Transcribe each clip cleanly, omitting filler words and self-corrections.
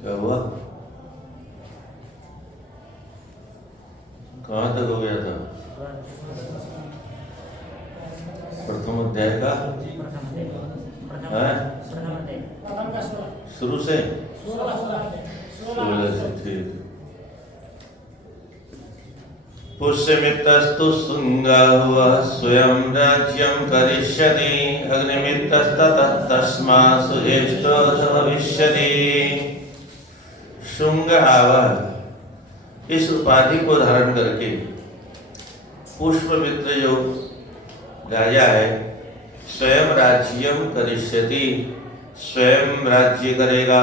क्या हुआ? कहाँ तक हो गया था? प्रथम अध्याय का है? शुरू से 16 से। ठीक। पुष्यमित्रस्तु शुंगा स्वयं राज्यं करिष्यति अग्निमित्रस्ततः तस्मात् सुज्येष्ठो भविष्यति। शुंग आवह इस उपाधि को धारण करके पुष्यमित्र जो राजा है स्वयं राज्यम करिष्यति, स्वयं राज्य करेगा।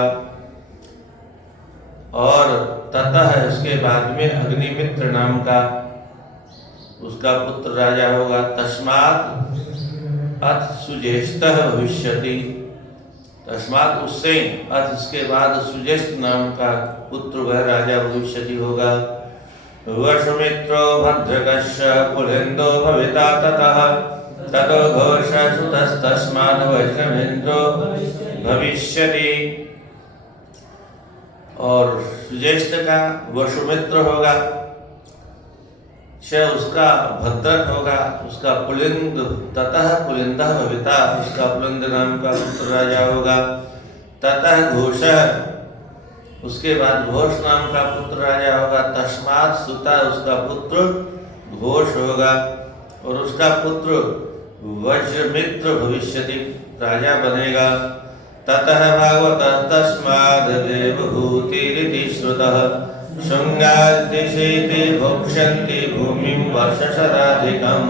और ततः उसके बाद में अग्निमित्र नाम का उसका पुत्र राजा होगा। तस्मात् अथ सुज्येष्ठः भविष्यति, तस्मात् उससे अथ इसके बाद सुज्येष्ठ नाम का पुत्र वह राजा भविष्यति होगा। वसुमित्रो भद्रकस्य पुलिन्दो भविता ततः ततो घोषसुतस्तस्मात् वज्रमिन्द्रो भविष्यति। और सुज्येष्ठ का वसुमित्र होगा, उसका भद्रक होगा, उसका पुलिंद ततः पुलिंदः भविता, उसका पुलिंद नाम का पुत्र राजा होगा। ततः घोष, उसके बाद घोष नाम का पुत्र राजा होगा। तस्मात् सुता, उसका पुत्र घोष होगा। और उसका पुत्र वज्रमित्र भविष्यति, राजा बनेगा। ततः भागवतः तस्माद् देवभूतिरिति श्रुतः शुंगादिशेते भोक्ष्यन्ति भूमिं वर्षशताधिकम्।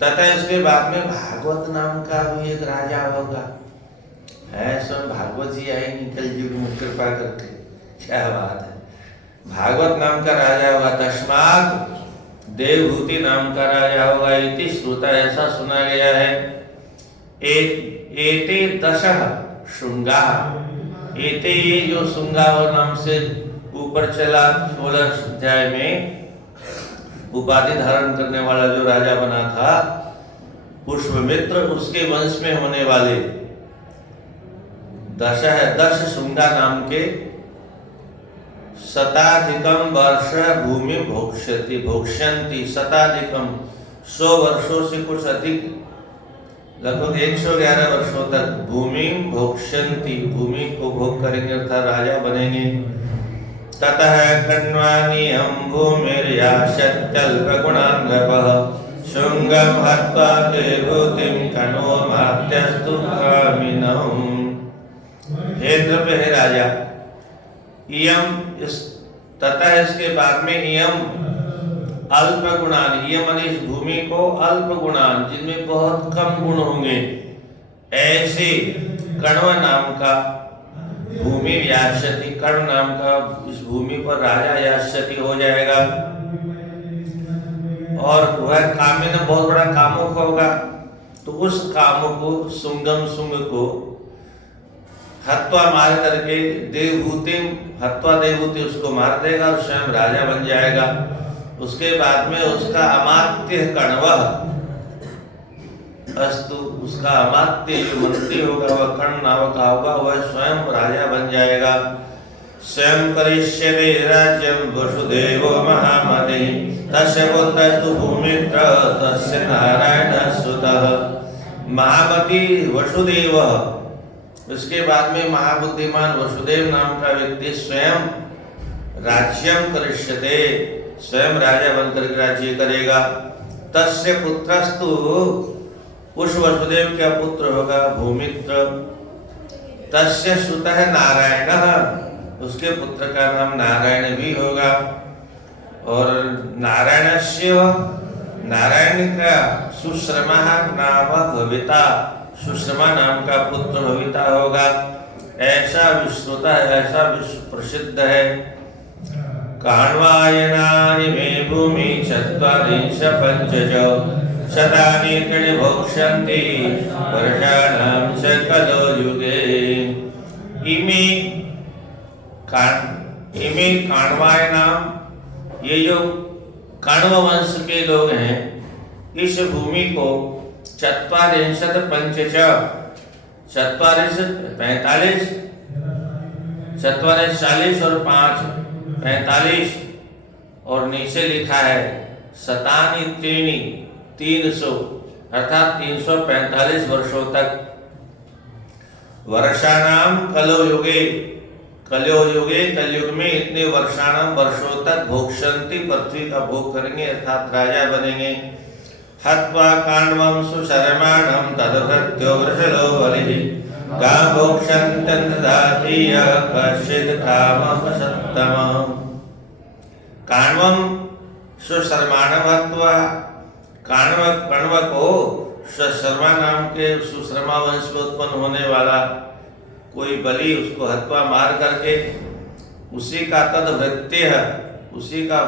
तथा इसके बाद में भागवत नाम का भी एक राजा होगा। है स्वयं भागवत जी आएंगे कलयुग में कृपा करके, क्या बात है। भागवत नाम का राजा होगा। तस्मात् देवभूति नाम का राजा होगा इति श्रुता, ऐसा सुना गया है। एते दशः शुंगा, एते जो शुंगा नाम से ऊपर चला 16 अध्याय में उपाधि धारण करने वाला जो राजा बना था पुष्यमित्र, उसके वंश में होने वाले 10 शुंगा नाम के शताधिकम वर्ष भूमि भोक्ष्यन्ति, शताधिकम 100 वर्षों से कुछ अधिक, लगभग 111 वर्षों तक भूमि भोक्ष्यन्ति, भूमि को भोग करेंगे अर्थात राजा बनेंगे। ततः कण्वानियं भूमिर्यास्यत्यल्पगुणान् नृपः शुंगं हत्वा देवभूतिं कण्वो मात्यस्तु कामिनम्। हे नृप, हे राजा, इयम इस ततः इसके बाद में इयम अल्प गुणान, ये मन इस भूमि को अल्प गुणान, जिनमें बहुत कम गुण होंगे, ऐसे कण्व नाम का भूमि यास्यति, कण्व नाम का इस भूमि पर राजा यास्यति हो जाएगा। और वह कामिन बहुत बड़ा कामुक होगा। तो उस कामुक को सुंगम, सुंग को हत्वा मार करके देवभूति, हत्वा देवभूति उसको मार देगा और स्वयं राजा बन जाएगा। उसके बाद में उसका अमात्य कण्वः अस्तु, उसका अमात्य जो मंत्री होगा वह कण्व नाम का होगा, वह स्वयं राजा बन जाएगा। स्वयं करिष्यते राज्यं वसुदेवो महामतिः तस्य पुत्रस्तु भूमित्र तस्य नारायणः सुतः। महामति वसुदेव, उसके बाद में महाबुद्धिमान वसुदेव नाम का व्यक्ति स्वयं राज्यं करिष्यते, स्वयं राजा बनकर राज्य करेगा। तस्य पुत्रस्तु, उस वसुदेव का पुत्र होगा भूमित्र। तस्य सुतः नारायणः, उसके पुत्र का नाम नारायण भी होगा। और नारायणस्य, नारायण का सुश्रमः नाम भविता, सुश्रमा नाम का पुत्र भविता होगा। ऐसा विश्रुता है, ऐसा विश्व प्रसिद्ध है। काण्वायनानि मे भूमि चत्वारिंश पञ्चज शतानि त्रीणि भोक्ष्यन्ति वर्षाणां च कलो युगे। इमे काण्वाय नाम, ये जो काण्व वंश के लोग हैं, इस भूमि को 44 पंचच 44 45, 44 40 और 5 45, और नीचे लिखा है शतानि त्रीणि 300, अर्थात 345 वर्षों तक। वर्षाणाम कलो युगे, कलयुग में इतने वर्षाणाम वर्षों तक भोक्षन्ति, पृथ्वी का भोग करेंगे अर्थात राजा बनेंगे। हत्वा काण्वं सुशर्माणं तदभृत्यो वृषलो बलिः गा भोक्षन्त्यन्तदातीय कश्चित् कामपसत्तमः। काण्वं सुशर्माणं हत्वा, कण्व को सुशर्मा नाम के सुशर्मा वंश में उत्पन्न होने वाला कोई बलि, उसको हत्वा मार करके, उसी का तदभृत्य है, उसी का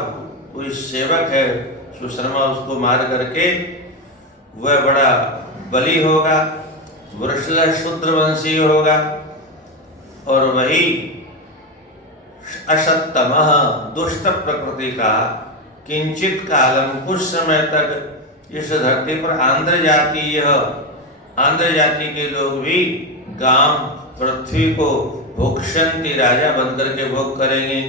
कोई सेवक है सुशर्मा, उसको मार करके वह बड़ा बलि होगा, वृषल शूद्रवंशी होगा। और वही असत्तमः, दुष्ट प्रकृति का, किंचित कालम, कुछ समय तक इस धरती पर आंध्र जाति के लोग भी गाम पृथ्वी को भोक्षन्ति, राजा बन करके भोग करेंगे।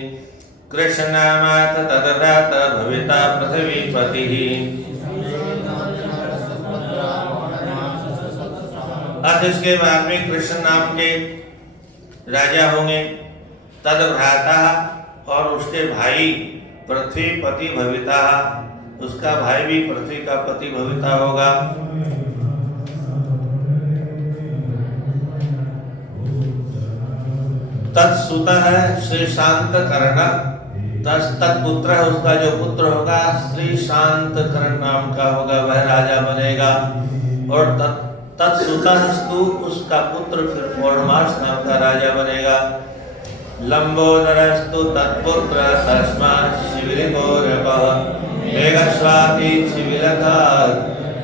कृष्णामाथ तदभ्रात भविता पृथ्वीपतिः। अब इसके बाद में कृष्ण नाम के राजा होंगे, तदभ्राता, और उसके भाई पृथ्वीपति भविता, उसका भाई भी पृथ्वी का पति भविता होगा। तत्सुतः श्री शांत कर्ण, तत्पुत्र है, उसका जो पुत्र होगा श्री शांत कर्ण नाम का होगा, वह राजा बनेगा। और तत्सुतस्तु, उसका पुत्र फिर पौर्णमास नाम का राजा बनेगा। लंबोदरस्तु तत्पुत्र तस्मात् शिबिलिकोरपः मेघस्वाति शिबिलकात्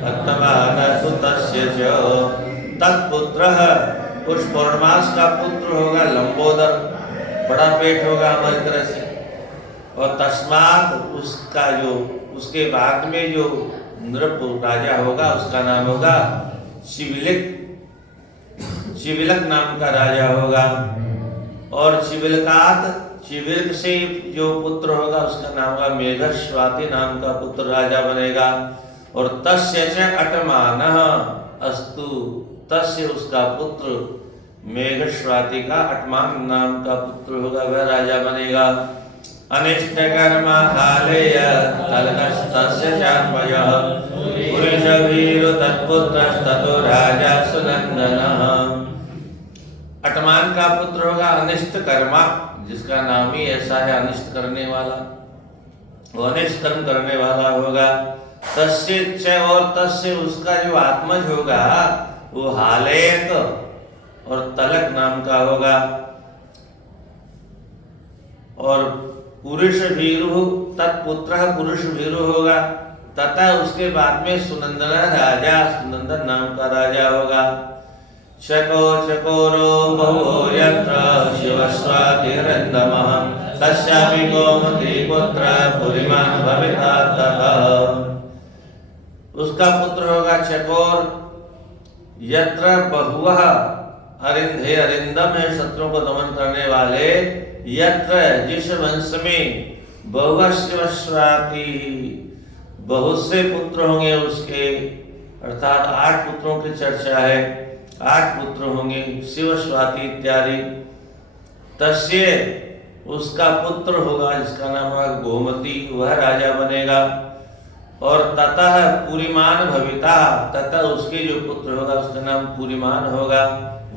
अत्तमानस्तु तस्य च। तत्पुत्रः, उस पौर्णमास का पुत्र होगा लंबोदर, बड़ा पेट होगा हमारी तरह से। और तस्मात्, उसका जो उसके बाद में जो नृप राजा होगा उसका नाम होगा शिबिलिक, शिबिलक नाम का राजा होगा। और शिबिलकात, शिबिलक से जो पुत्र होगा उसका नाम होगा मेघस्वाति नाम का पुत्र राजा बनेगा। और तस्य च अटमानः अस्तु, तस्य उसका पुत्र मेघस्वाति का अटमान नाम का पुत्र होगा, वह राजा बनेगा। अनिष्ट कर्मा कालेय तलनस्तस्य चात्मजः पुरुषवीरो तत्पुत्रस्ततो राजा सुनंदनः। अटमान का पुत्र होगा अनिष्ट कर्मा, जिसका नाम ही ऐसा है अनिष्ट करने वाला, वो अनिष्ट कर्म करने वाला होगा। तस्य च, और तस्य उसका जो आत्मज होगा वो हालेत और तलक नाम का होगा। और पुरुष भीरु, तत्पुत्र पुरुष भीरु होगा। तथा उसके बाद में सुनंदन राजा, सुनंदन नाम का राजा होगा। शको चकोरो बहु यत्र शिवस्वातिरन्दमः तस्यापि गोमती पुत्र पुरीमान् भविता ततः। उसका पुत्र होगा चकोर, यत्र बहुवः, अरिंधे अरिंदम है शत्रुओं को दमन करने वाले, यत्र जिस वंश में बहुवः शिवस्वाति, बहुत से पुत्र होंगे उसके, अर्थात 8 पुत्रों की चर्चा है, 8 पुत्र होंगे शिवस्वाति इत्यादि। तस्य, उसका पुत्र होगा जिसका नाम होगा गोमती, वह राजा बनेगा। और ततः पुरीमान भविता, ततः उसके जो पुत्र होगा उसका नाम पुरीमान होगा,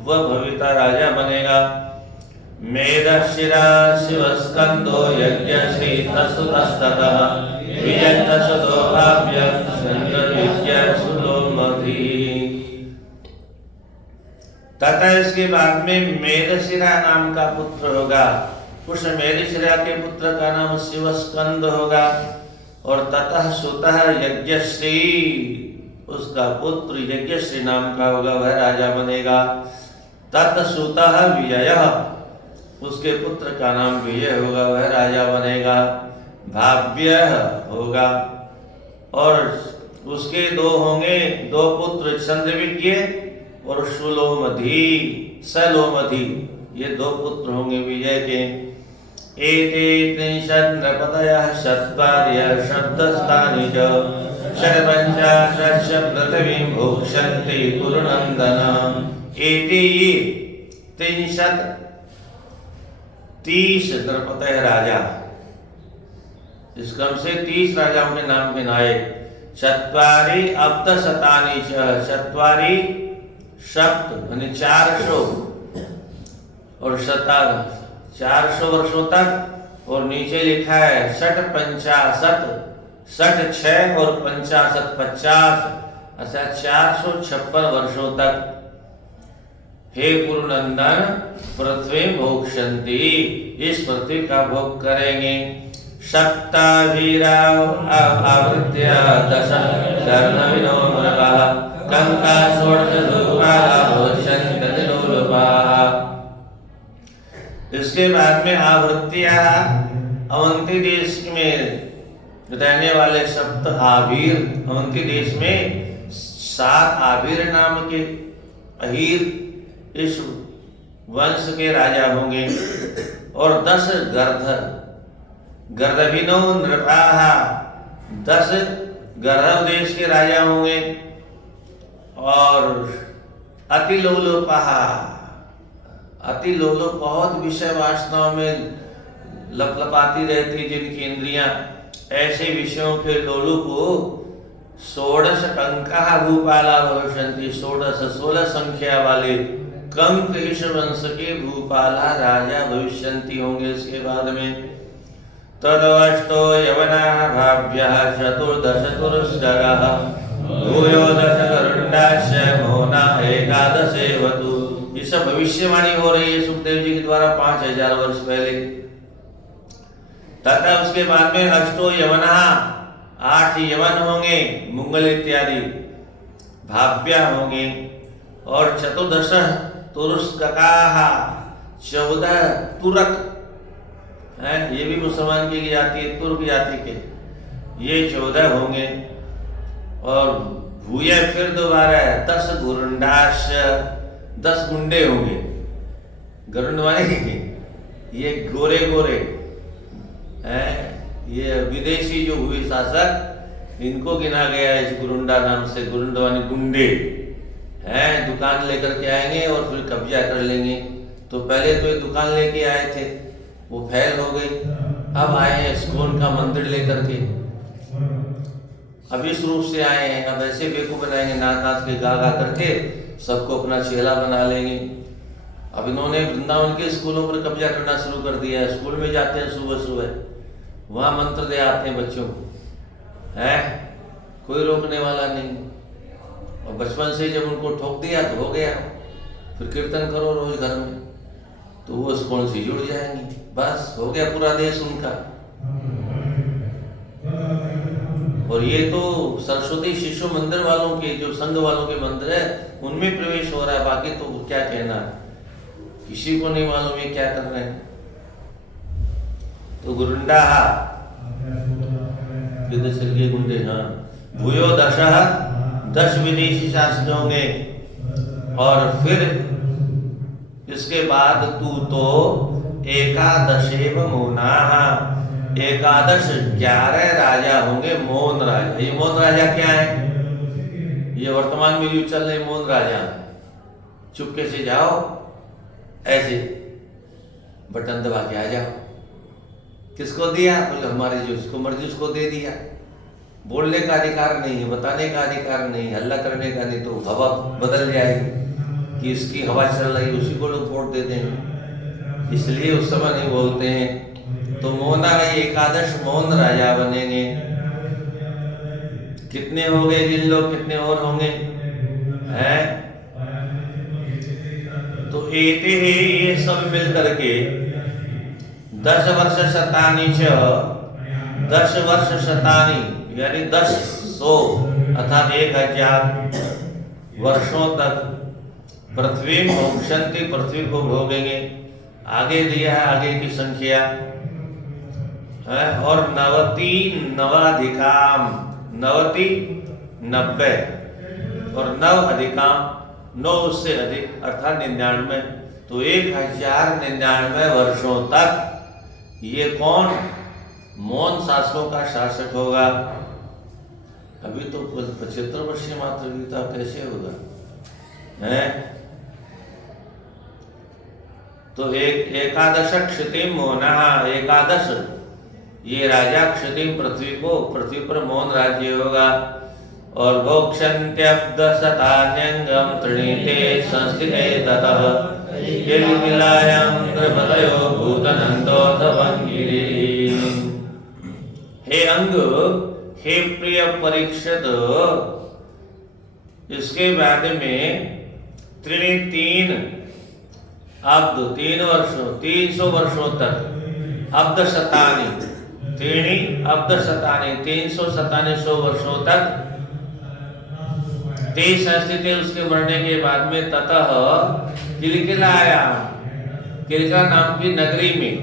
वह भविता राजा बनेगा। मेदशिरा शिवस्कंदो यज्ञश्रीतसुतस्ततः विजन्तसुतो भाव्य सुलोमधी। तथा इसके बाद में मेदशिरा नाम का पुत्र होगा, उस मेदशिरा के पुत्र का नाम शिवस्कंद होगा। और ततः सुतः यज्ञश्री, उसका पुत्र यज्ञश्री नाम का होगा, वह राजा बनेगा। तत्सुतः विजयः, उसके पुत्र का नाम विजय होगा, वह राजा बनेगा। भाव्यः होगा। और उसके 2 होंगे, 2 पुत्र चंद्रविज्ञ और सुलोमधी सलोमधी, ये 2 पुत्र होंगे विजय के। एते त्रिंशत् नृपतयः चत्वार्यः शब्दस्थानि च षड्पञ्चाशत् पृथिवीं भोक्ष्यन्ति कुरुनन्दन। एते ये 30 नृपतय राजा, इस क्रम से 30 राजाओं के नाम गिनाए। चत्वारि अब्दशतानि च, चत्वारि शब्द यानी 400 और शता 400 वर्षों तक, और नीचे लिखा है 60 6 और 50 50, अच्छा 456 वर्षों तक। हे कुरुनंदन, पृथ्वी भोक्ष्यन्ति, इस पृथ्वी का भोग करेंगे। सप्तावीरा आवृत्य दश कर्णविनो मृगः कंका षोडशधूपाः भविष्यन्ति लोलुपाः। इसके बाद में आवृत्तियां अवंती देश में रहने वाले सप्त आवीर, अवंती देश में 7 आवीर नाम के अहीर इस वंश के राजा होंगे, और 10 गर्दभिनो नृपाः, 10 गर्दभ देश के राजा होंगे, और अतिलोलुपाः, अतिलोलुप बहुत विषय वासनाओं में लपलपाती रहती जिनकी इंद्रियां, ऐसे विषयों के लोलुप हो। 16 कंकाः भूपाला भविष्यन्ति, 16 संख्या वाले कंक इस वंश के भूपाला राजा भविष्यन्ति होंगे। इसके बाद में तदवष्टो यवना भाव्यः चतुर्दशतुरस्करः भूयो दश गरुडाश्च मोहना एकादशेवतु। ये सब भविष्यवाणी हो रही है सुखदेव जी के द्वारा 5000 वर्ष पहले। तथा उसके बाद में अष्टो यवना, 8 यवन होंगे, मुंगल इत्यादि भाव्या होंगे, और चतुर्दश तुरस्ककाः, 14 तुरक हैं, ये भी मुसलमान की जाति है, तुर्क जाति के, ये 14 होंगे। और भूय फिर दोबारा 10 गुरुंडाश, 10 गुंडे होंगे। गरुड़ माने ये गोरे गोरे हैं, ये विदेशी जो हुए शासक, इनको गिना गया है इस गुरुंडा नाम से। गुरुंड माने गुंडे हैं, दुकान लेकर के आएंगे और फिर कब्जा कर लेंगे। तो पहले तो ये दुकान लेके आए थे, वो फैल हो गई, अब आए हैं इस्कॉन का मंदिर लेकर के, अब इस रूप से आए हैं। अब ऐसे बेवकूफ बनाएंगे, नाच नाच के गा गा करके सबको अपना चेला बना लेंगे। अब इन्होंने वृंदावन के स्कूलों पर कब्जा करना शुरू कर दिया है। स्कूल में जाते हैं सुबह सुबह, वहाँ मंत्र दे आते हैं बच्चों को, है कोई रोकने वाला नहीं। और बचपन से जब उनको ठोक दिया तो हो गया, फिर कीर्तन करो रोज घर में, तो वो स्कूल से जुड़ जाएंगे, बस हो गया पूरा देश उनका। और ये तो सरस्वती शिशु मंदिर वालों के, जो संघ वालों के मंदिर है, उनमें प्रवेश हो रहा है। बाकी तो क्या कहना, किसी को नहीं मालूम ये क्या कर रहे हैं। तो गुरुंडा गुंडे, हाँ भूयो 10 विदेशी शासक होंगे। और फिर इसके बाद तू तो एकादशेव मौनाः, 11 राजा होंगे मौन राजा। ये मौन राजा क्या है? ये वर्तमान में युग चल रहे मौन राजा। चुपके से जाओ, ऐसे बटन दबा के आ जाओ। किसको दिया? बोले हमारे जो जिसको मर्जी उसको दे दिया। बोलने का अधिकार नहीं है, बताने का अधिकार नहीं, हल्ला करने का नहीं, तो हवा बदल जाएगी कि इसकी हवा चल रही है, उसी को लोग वोट देते हैं, इसलिए उस समय नहीं बोलते हैं। तो मौना है 11 मौन राजा बनेंगे। कितने हो गए जिन लोग, कितने और होंगे हैं? तो एते ही ये सब मिल करके 10 वर्ष शतानि च, 10 वर्ष शतानि यानी 10 अर्थात 1000 वर्षों तक पृथ्वी मोक्षंति, पृथ्वी को भोगेंगे। आगे दिया है आगे की संख्या है। और 90 नवाधिकाम, 90 90 और 9 अधिकाम 9 उससे अधिक अर्थात 99। तो 1099 वर्षों तक ये कौन मौन शासकों का शासक होगा। अभी तो 75 वर्षीय मात्र गीता कैसे होगा है। तो एकादश क्षितिम मौना, एकादश ये राजा क्षितिम पृथ्वी पर मौन राज्य होगा। और भोक्षन्त्यब्दशतान्यंगम तृणीते संस्थिते ततः किलकिलायां नृपतयो भूतनन्दोऽथ वंगिरी। हे अंग, हे प्रिय परीक्षित, इसके बाद में तीन अब्द 3 वर्षों 300 वर्षों तक अब्द शतानी 397 वर्षों तक तेज संस्थित उसके मरने के बाद में ततः किलकिला नाम की नगरी में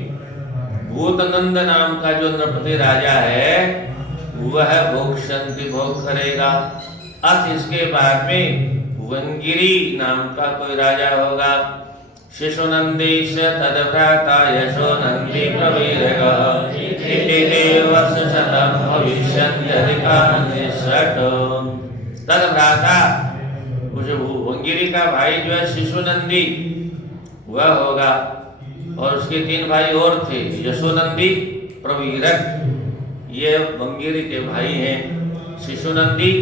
भूतनंद नाम का जो नृपति राजा है वह भोग करेगा। अथ इसके बाद में वंगिरी नाम का कोई राजा होगा। शिशुनंदीश तद्भ्राता यशोनंदी प्रवीरगः इति देवर्षशतं भविष्यत्यधिकानि षट्। तद्भ्राता वंगिरी का भाई जो है शिशुनंदी वह होगा। और उसके 3 भाई और थे, यशोनंदी प्रवीरक, ये वंगिरी के भाई हैं। शिशुनंदी,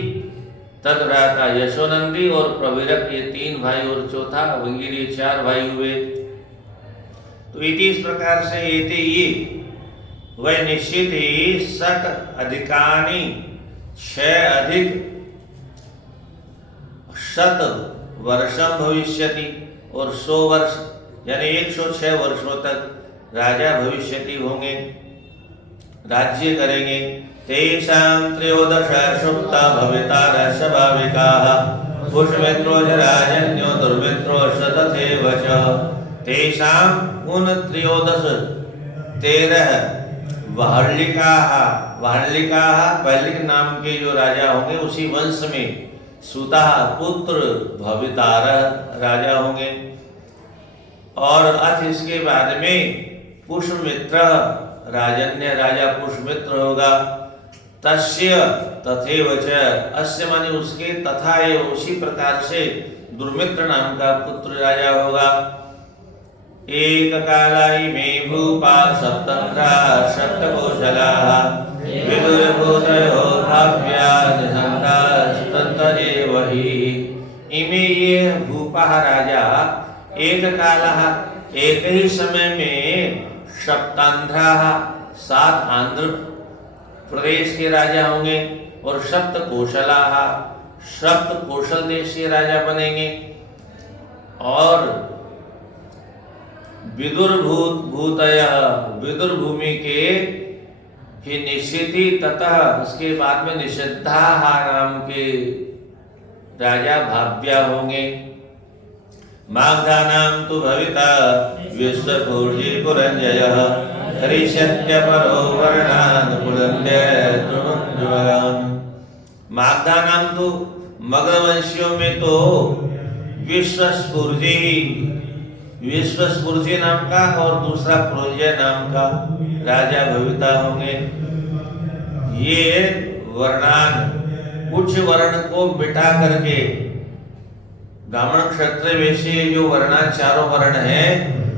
तद्भ्राता यशोनंदी और प्रवीरक, ये 3 भाई और चौथा वंगिरी, 4 भाई हुए। तो इति इस प्रकार से ये वह निश्चित ही 60 अधिकानि 6 अधिक 100 वर्षम भविष्यति, और 100 वर्ष यानी 106 वर्षों तक राजा भविष्यति होंगे, राज्य करेंगे। तेषां त्रयोदश सुप्ता भविता रसभाविकाः पुष्मित्रो जराजन्यो दुर्मित्रो तथैव च। तेषां उन 13 वाहलिकाः पहले के नाम के जो राजा होंगे उसी वंश में सुता पुत्र भवितार राजा होंगे। और अथ इसके बाद में पुष्यमित्र राजन्य राजा पुष्यमित्र होगा। तस्य तथैव च, अस्य माने उसके, तथा ये उसी प्रकार से दुर्मित्र नाम का पुत्र राजा होगा। एक कालाई में भूपा सप्तंद्रा सप्तकोशलाः विदुरभूतयो भाव्यास्तंतरे वही। इमे ये भूपा राजा एक कालः एक ही समय में सप्तांध्रा 7 आंध्र प्रदेश के राजा होंगे और सप्त कौशलाः 7 कौशल देश के राजा बनेंगे। और विदुर भूमि के ही निश्चिति ततः उसके बाद में निषिद्धा नाम के राजा भाव्या होंगे। मागधानां तु भविता विश्वपूर्जी पुरंजयः हरिशत्य परो वर्णान् पुरंजयः। मागधानां तु मगध वंशियों में तो विश्वस्फूर्जी नाम का और दूसरा पुरंजय नाम का राजा भविता होंगे। ये वर्णान उच्च वर्ण को मिटा करके ब्राह्मण क्षत्रिय वैश्य जो वर्णा 4 वर्ण हैं,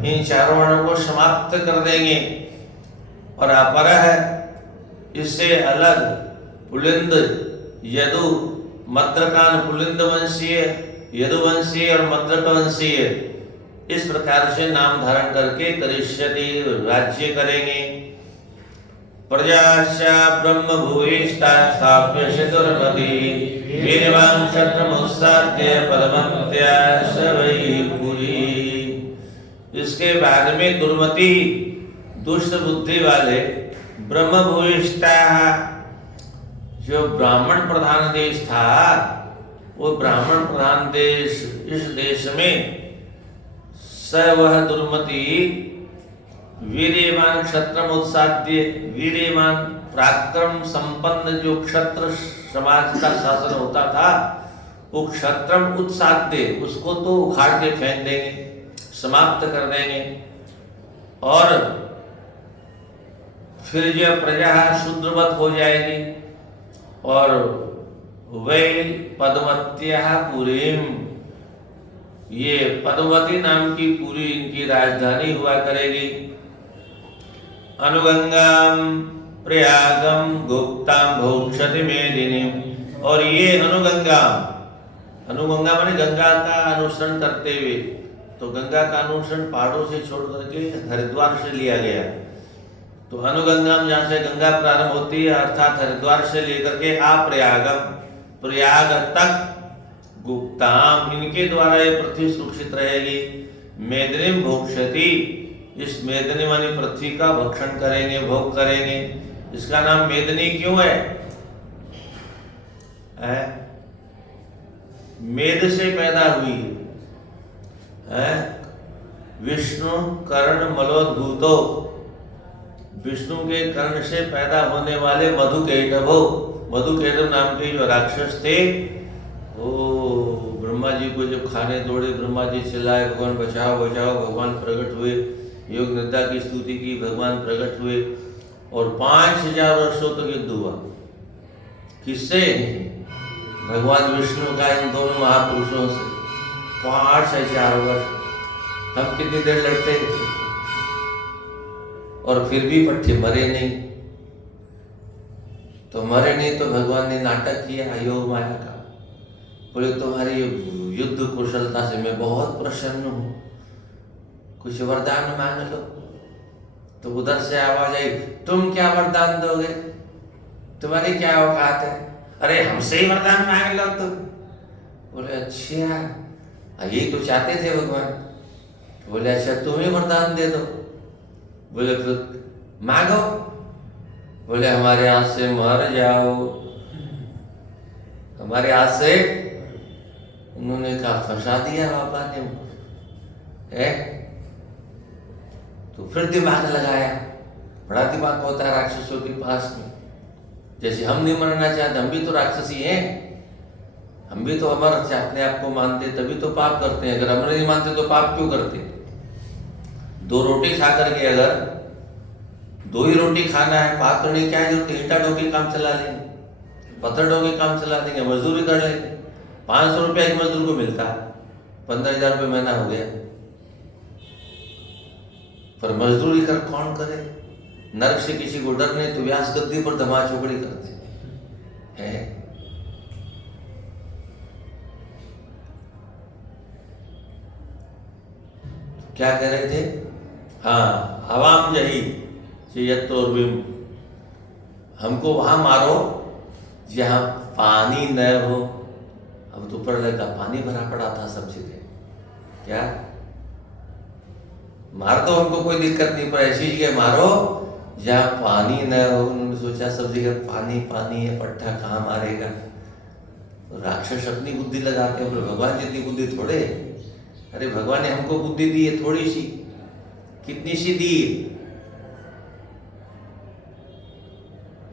इन 4 वर्णों को समाप्त कर देंगे। और अपर है इससे अलग पुलिंद यदु मद्रकान पुलिंद वंशीय यदुवंशीय और मद्रक वंशीय इस प्रकार से नाम धारण करके करिष्यति राज्य करेंगे। प्रजास्या ब्रह्म भूयिष्ठा स्थाप्य चतुर्पति वीरवान क्षत्रमुत्साद्य पदमत्या सवै पुरी। इसके बाद में दुर्मति दुष्ट बुद्धि वाले ब्रह्म भूयिष्ठा, जो ब्राह्मण प्रधान देश था वो ब्राह्मण प्रधान देश, इस देश में स वह दुर्मति वीर्यवान क्षत्रम उत्साद्य, वीर्यवान पराक्रम संपन्न जो क्षत्र समाज का शासन होता था वो क्षत्रम उत्साद्य, उसको तो उखाड़ के फेंक देंगे, समाप्त कर देंगे। और फिर जो प्रजा शूद्रवत हो जाएगी। और वै पद्मवत्या पुरीम, ये पद्मवती नाम की पूरी इनकी राजधानी हुआ करेगी। अनुगंगाम प्रयागम गुप्ताम भोक्षति मेदिनी, और ये अनुगंगा, अनुगंगा माने गंगा का अनुसरण करते हुए, तो गंगा का अनुसरण पहाड़ों से छोड़ करके हरिद्वार से लिया गया। तो अनुगंगाम जहाँ से गंगा प्रारंभ होती है, अर्थात हरिद्वार से लेकर के प्रयागम, प्रयाग तक गुप्ताम, इनके द्वारा ये पृथ्वी सुरक्षित रहेगी। मेदिनीम भोक्षति, इस मेदिनी मानी पृथ्वी का भक्षण करेंगे, भोग करेंगे। इसका नाम मेदिनी क्यों है? मेद से पैदा हुई है। विष्णु कर्ण मलोद्भूतो, विष्णु के कर्ण से पैदा होने वाले मधुकैटभो, मधुकैटभ नाम के जो राक्षस थे, वो ब्रह्मा जी को जब खाने दौड़े, ब्रह्मा जी चिल्लाए भगवान बचाओ बचाओ, भगवान प्रकट हुए, योग निद्रा की स्तुति की, भगवान प्रकट हुए और 5000 वर्षों तक युद्ध हुआ। किससे? भगवान विष्णु का इन दोनों महापुरुषों से 5000 वर्ष। हम कितनी देर लड़ते थे और फिर भी पट्टे मरे नहीं। तो मरे नहीं तो भगवान ने नाटक किया योग माया का, बोले तुम्हारी युद्ध कुशलता से मैं बहुत प्रसन्न हूँ, कुछ वरदान मांग लो। तो उधर से आवाज आई, तुम क्या वरदान दोगे, तुम्हारी क्या औकात है, अरे हमसे ही वरदान मांग लो तुम। बोले अच्छा, यही तो चाहते थे भगवान। बोले अच्छा तुम ही वरदान दे दो। बोले फिर मांगो। बोले हमारे हाथ से मर जाओ, हमारे हाथ से। उन्होंने कहा फंसा दिया बाबा ने है। तो फिर दिमाग लगाया, बड़ा दिमाग होता है राक्षसों के पास में। जैसे हम नहीं मरना चाहते, हम भी तो राक्षसी हैं, हम भी तो अमर अपने आप को मानते, तभी तो पाप करते हैं। अगर अमर नहीं मानते तो पाप क्यों करते? 2 रोटी खा करके, अगर 2 ही रोटी खाना है, पाप करने की क्या जरूरत है? ईंटा ढो के काम चला लेंगे, पत्थर ढो के काम चला देंगे, मजदूरी कर लेंगे। 500 रुपया एक मजदूर को मिलता है, 15,000 रुपये महीना हो गया। पर मजदूरी कर कौन करे? नरक से किसी को डर नहीं तो व्यास गद्दी पर धमा चौकड़ी करते हैं। क्या कह रहे थे? हाँ, आवाम यही चेयत्तोर्विम, हमको वहां मारो जहां पानी न हो। अब तो प्रलय का पानी भरा पड़ा था सब जगह, क्या मार दो हमको, कोई दिक्कत नहीं, पर ऐसी जगह मारो जहाँ पानी न हो। उन्होंने सोचा सब जगह पानी पानी है, पट्टा कहाँ मारेगा। तो राक्षस अपनी बुद्धि लगाते हैं, पर भगवान जितनी बुद्धि थोड़े। अरे भगवान ने हमको बुद्धि दी है थोड़ी सी, कितनी सी दी?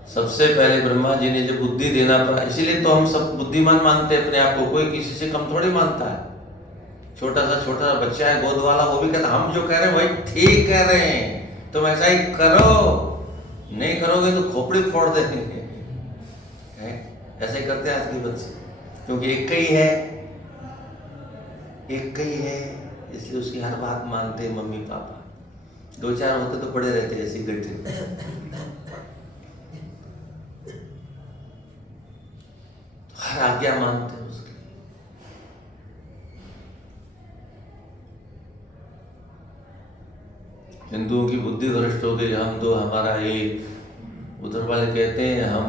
सबसे पहले ब्रह्मा जी ने जो बुद्धि देना पड़ा, इसीलिए तो हम सब बुद्धिमान मानते हैं अपने आप को, कोई किसी से कम थोड़ी मानता है। छोटा सा बच्चा है गोद वाला, वो भी कहता हम जो कह रहे हैं वही ठीक कह रहे हैं, तुम ऐसा ही करो, नहीं करोगे तो खोपड़ी फोड़ देंगे। ऐसे करते हैं आज के बच्चे, क्योंकि एक ही है, एक ही है, इसलिए उसकी हर बात मानते हैं मम्मी पापा। 2-4 होते तो पड़े रहते ऐसे गड्ढे, हर आज्ञा मानते हैं उसकी। हिंदुओं की बुद्धि भ्रष्ट हो गई। हम तो हमारा ये, उधर वाले कहते हैं हम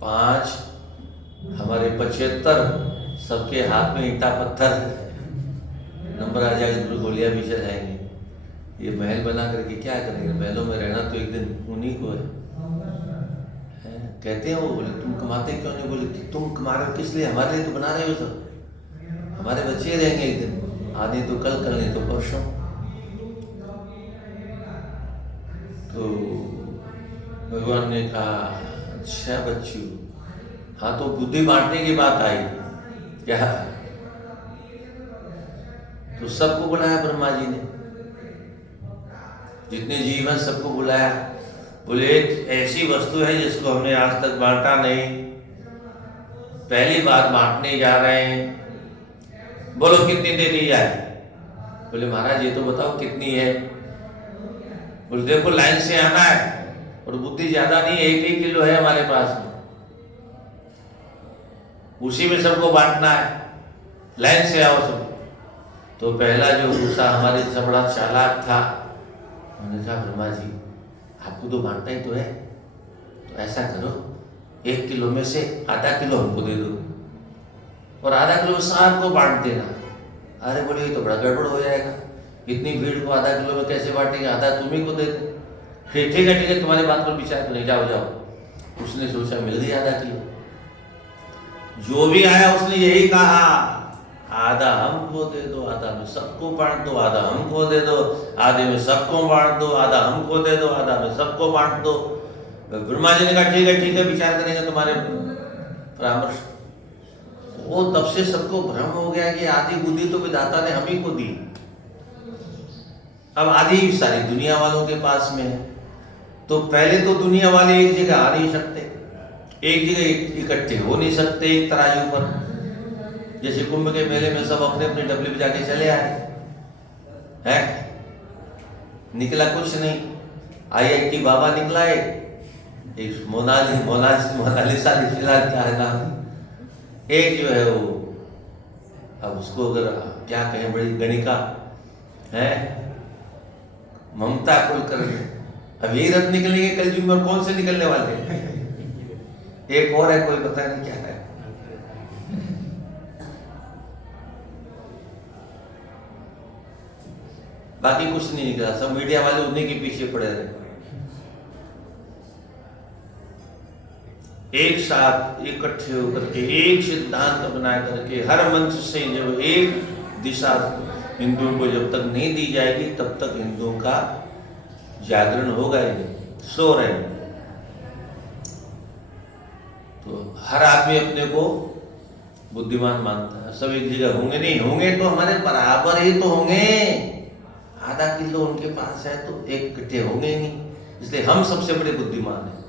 5, हमारे 75, सबके हाथ में ईंटा पत्थर, नंबर आ जाएगा तो गोलियां भी चलाएंगे। ये महल बना करके क्या करेंगे? महलों में रहना तो एक दिन उन्हीं को है। कहते हैं वो, बोले तुम कमाते क्यों नहीं? बोले तुम कमा रहे हो किस लिए? हमारे लिए तो बना रहे हो सब, हमारे बच्चे रहेंगे एक दिन, आधी तो कल नहीं तो परसों। तो भगवान ने कहा अच्छा बच्चों, हाँ तो बुद्धि बांटने की बात आई, क्या? तो सबको बुलाया ब्रह्मा जी ने, जितने जीव हैं सबको बुलाया। बोले एक ऐसी वस्तु है जिसको हमने आज तक बांटा नहीं, पहली बार बांटने जा रहे हैं, बोलो कितनी दे दी जाए? बोले महाराज ये तो बताओ कितनी है? बोले देखो लाइन से आना है, और बुद्धि ज्यादा नहीं, 1 किलो है हमारे पास में, उसी में सबको बांटना है, लाइन से आओ सब। तो पहला जो दूसरा हमारे से बड़ा चालाक था, उन्होंने कहा ब्रह्मा जी आपको तो बांटना ही तो है, तो ऐसा करो 1 किलो में से आधा किलो हमको दे दो और आधा किलो सबको बांट देना। अरे बोले ये तो बड़ा गड़बड़ हो जाएगा, इतनी भीड़ को आधा किलो में कैसे बांटेंगे, आधा तुम्ही को दे दे। फिर ठीक है तुम्हारी बात पर विचार करें, जाओ जाओ। उसने सोचा मिल गई आधा किलो। जो भी आया उसने यही कहा, आधा हमको दे दो, आधा में सबको बांट दो, आधा हमको दे दो, आधे में सबको बांट दो, आधा हमको दे दो, आधा में सबको बांट दो। ब्रह्मा जी ने कहा ठीक है विचार करेंगे तुम्हारे परामर्श। वो तब से सबको भ्रम हो गया कि आधी बुद्धि तो विधाता ने हम ही को दी, अब आधी सारी दुनिया वालों के पास में है। तो पहले तो दुनिया वाले एक जगह आ नहीं सकते, एक जगह इकट्ठे हो नहीं सकते एक तराजू पर। जैसे कुंभ के मेले में सब अपने अपने डबले पे जाके चले आए हैं, निकला कुछ नहीं। IIT बाबा निकला एक मोनालिसा निकला क्या है नाम, एक जो है वो, अब उसको अगर क्या कहें, बड़ी गणिका है ममता कुलकर्णी। अब यही रथ निकलेंगे कलयुग में, और कौन से निकलने वाले हैं? एक और है, कोई पता नहीं क्या है। बाकी कुछ नहीं निकला, सब मीडिया वाले उन्हीं के पीछे पड़े रहे। एक साथ इकट्ठे होकर के एक सिद्धांत बना करके हर मंच से जब एक दिशा हिंदुओं को जब तक नहीं दी जाएगी तब तक हिंदुओं का जागरण होगा ही नहीं, सो रहे। तो हर आदमी अपने को बुद्धिमान मानता है, सब एक जगह होंगे नहीं, होंगे तो हमारे बराबर ही तो होंगे। आधा किलो उनके पास है तो एक इकट्ठे होंगे ही नहीं, इसलिए हम सबसे बड़े बुद्धिमान हैं।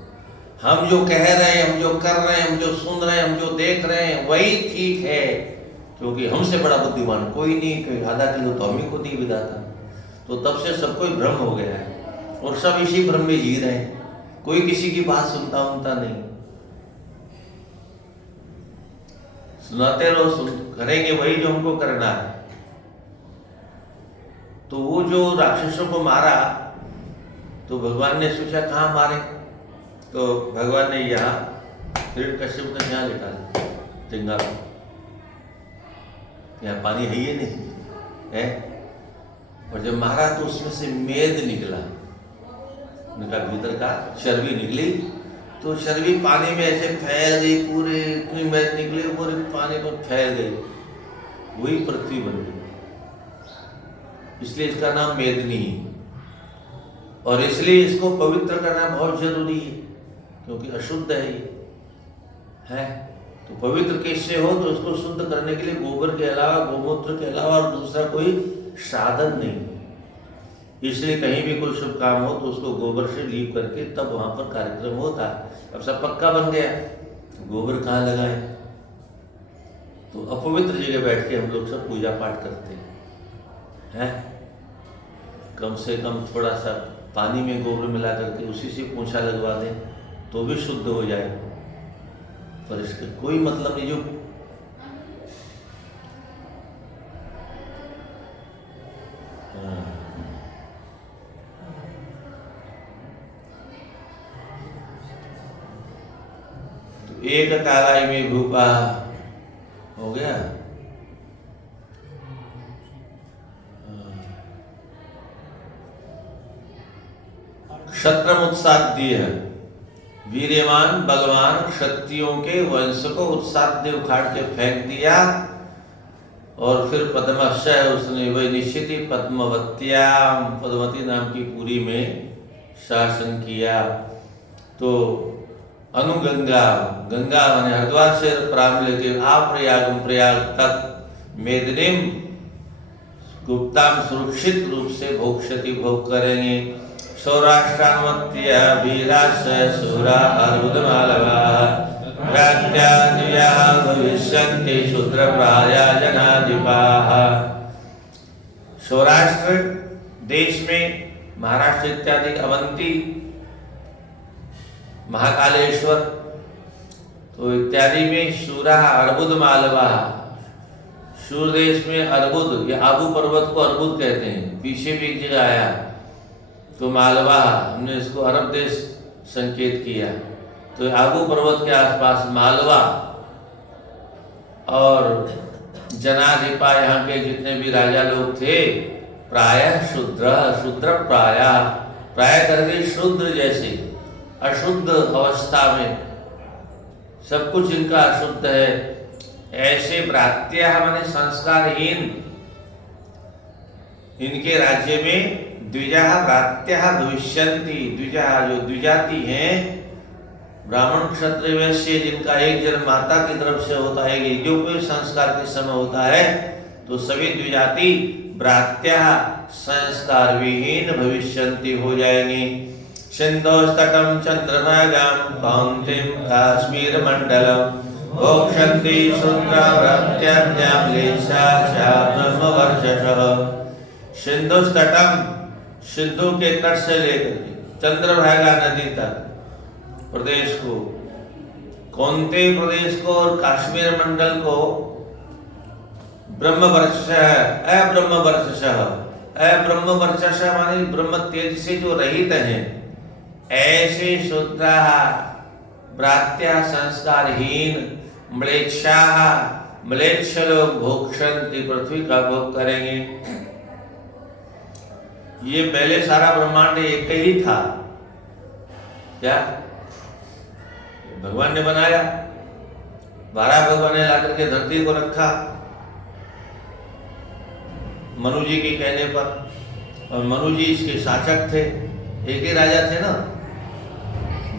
हम जो कह रहे हैं, हम जो कर रहे हैं, हम जो सुन रहे हैं, हम जो देख रहे हैं वही ठीक है, क्योंकि हमसे बड़ा बुद्धिमान कोई नहीं, कोई आधा किलो तो हम ही को दी विधाता। तो तब से सबको भ्रम हो गया है और सब इसी भ्रम में जी रहे हैं, कोई किसी की बात सुनता नहीं। सुनाते रहो, करेंगे वही जो हमको करना है। तो वो जो राक्षसों को मारा तो भगवान ने सोचा कहाँ मारे, तो भगवान ने यहाँ हिरण्यकश्यप का यहाँ लिटा जंगा में, यहाँ पानी है ही नहीं है। और जब मारा तो उसमें से मेद निकला, उनका भीतर का चर्बी निकली, तो चर्बी पानी में ऐसे फैल गई, पूरे इतनी मेद निकली पूरे पानी पर फैल गई, वही पृथ्वी बन गई। इसलिए इसका नाम मेदनी है, और इसलिए इसको पवित्र करना बहुत जरूरी है, क्योंकि अशुद्ध है ये है। तो पवित्र कैसे हो, तो इसको शुद्ध करने के लिए गोबर के अलावा, गोमूत्र के अलावा और दूसरा कोई साधन नहीं। इसलिए कहीं भी कोई शुभ काम हो तो उसको गोबर से लीप करके तब वहां पर कार्यक्रम होता है। अब सब पक्का बन गया, गोबर कहाँ लगाए, तो अपवित्र जगह बैठ के हम लोग सब पूजा पाठ करते हैं। कम से कम थोड़ा सा पानी में गोबर मिला करके उसी से पोंछा लगवा दें तो भी शुद्ध हो जाए, पर इसका कोई मतलब नहीं। जो तो एक कालाई में भूपा हो गया, क्षत्रम उत्साद्य है, वीर्यवान बलवान क्षत्रियों के वंश को उत्साद्य उखाड़ के फेंक दिया। और फिर पद्मशय उसने वही निश्चित पद्मवत्याम, पद्मवती नाम की पुरी में शासन किया। तो अनुगंगा, गंगा माने हरिद्वार से प्रारंभ लेके प्रयागम, प्रयाग तक मेदिनीम गुप्ताम सुरक्षित रूप से भोक्षति, भोग करेंगे। सौराष्ट्रामत्या वीराश्रय सुरा अर्बुदमालवा प्रात्यादिया भविष्यन्ति शूद्रप्राया जनाधिपाः। सौराष्ट्र देश में, महाराष्ट्र इत्यादि, अवंती, महाकालेश्वर तो इत्यादि में शूरा अर्बुद मालवा, शूर देश में अर्बुद या आबू पर्वत को अर्बुद कहते हैं, पीछे भी एक जगह आया तो मालवा, हमने इसको अरब देश संकेत किया। तो आबू पर्वत के आसपास मालवा और जनाधिपा, यहाँ के जितने भी राजा लोग थे, प्रायः शूद्र, शूद्र प्राय करके शूद्र जैसे अशुद्ध अवस्था में, सब कुछ इनका अशुद्ध है, ऐसे भ्रात्या माने संस्कारहीन इनके राज्य में द्विजा भ्रात्या भविष्यन्ति। द्विजा जो द्विजाति हैं, ब्राह्मण क्षत्रिय वैश्य, जिनका एक जन्म माता की तरफ से होता है, जो कोई संस्कार के समय होता है, तो सभी द्विजाति भ्रात्या संस्कार विहीन भविष्यन्ति हो जाएंगी। सिन्धोस्तटं चंद्रभागां कौन्तिं काश्मीर मंडलम भोक्षन्ति शूद्रा भ्रात्याद्यां लेशाचा ब्रह्मवर्चसः। सिन्धुस्तटम, सिंधु के तट से लेकर के चंद्रभागा नदी तक प्रदेश को, कौन्ते प्रदेश को और काश्मीर मंडल को ब्रह्मवर्चसः, अब्रह्मवर्चसः, अब्रह्मवर्चसः माने ब्रह्म तेज से जो रहित हैं, ऐसे शूद्रा भ्रात्या संस्कारहीन म्लेच्छाः, म्लेच्छ लोग भोक्षन्ति, पृथ्वी का भोग करेंगे। ये पहले सारा ब्रह्मांड एक ही था क्या? भगवान ने बनाया, 12 भगवान ने लाकर के धरती को रखा मनु जी के कहने पर, और मनु जी इसके शासक थे, एक ही राजा थे ना।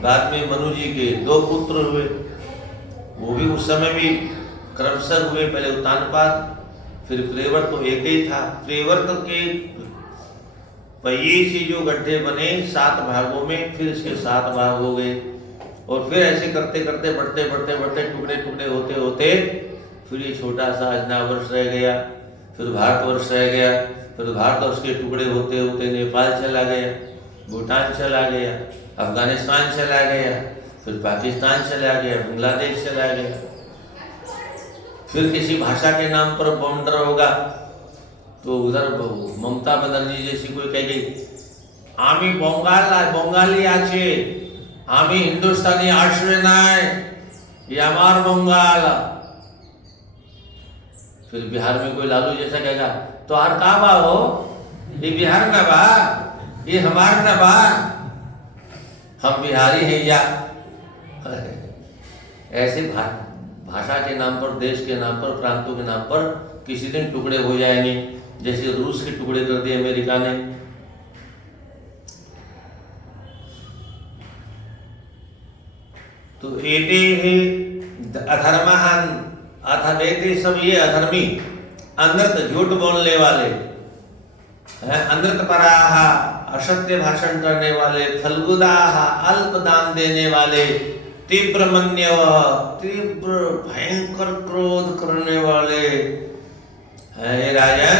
बाद में मनु जी के 2 पुत्र हुए, वो भी उस समय भी क्रमशः हुए, पहले उत्तानपाद, फिर प्रेवर्त, तो एक ही था। प्रेवर्त के पहिए से जो गड्ढे बने 7 भागों में, फिर इसके 7 भाग हो गए, और फिर ऐसे करते करते बढ़ते बढ़ते बढ़ते टुकड़े टुकड़े होते होते फिर ये छोटा सा अजनावर्ष रह गया, फिर भारतवर्ष रह गया, फिर भारतवर्ष के टुकड़े होते होते नेपाल चला गया, भूटान चला गया, अफगानिस्तान चला गया, फिर पाकिस्तान चला गया, बांग्लादेश चला गया, फिर किसी भाषा के नाम पर बॉर्डर होगा तो उधर ममता बनर्जी जैसी कोई कह गई, आमी बंगाली आछे, आमी हिंदुस्तानी आश्रय नाय, ये हमार बंगाल। फिर बिहार में कोई लालू जैसा कहेगा, तो हर का बा हो, ये बिहार न बा, ये हमार न बा, हम बिहारी हैं या। ऐसे भाषा के नाम पर, देश के नाम पर, प्रांतों के नाम पर किसी दिन टुकड़े हो जाएंगे, जैसे रूस के टुकड़े कर दिए अमेरिका ने। तो एते ही अधर्महन, एते सब ये अधर्मी, अनृत झूठ बोलने वाले हैं, अनृत पराह असत्य भाषण करने वाले, फल्गुदाह अल्प दान देने वाले, तीव्र मन्यव तीव्र भयंकर क्रोध करने वाले हैं राजन।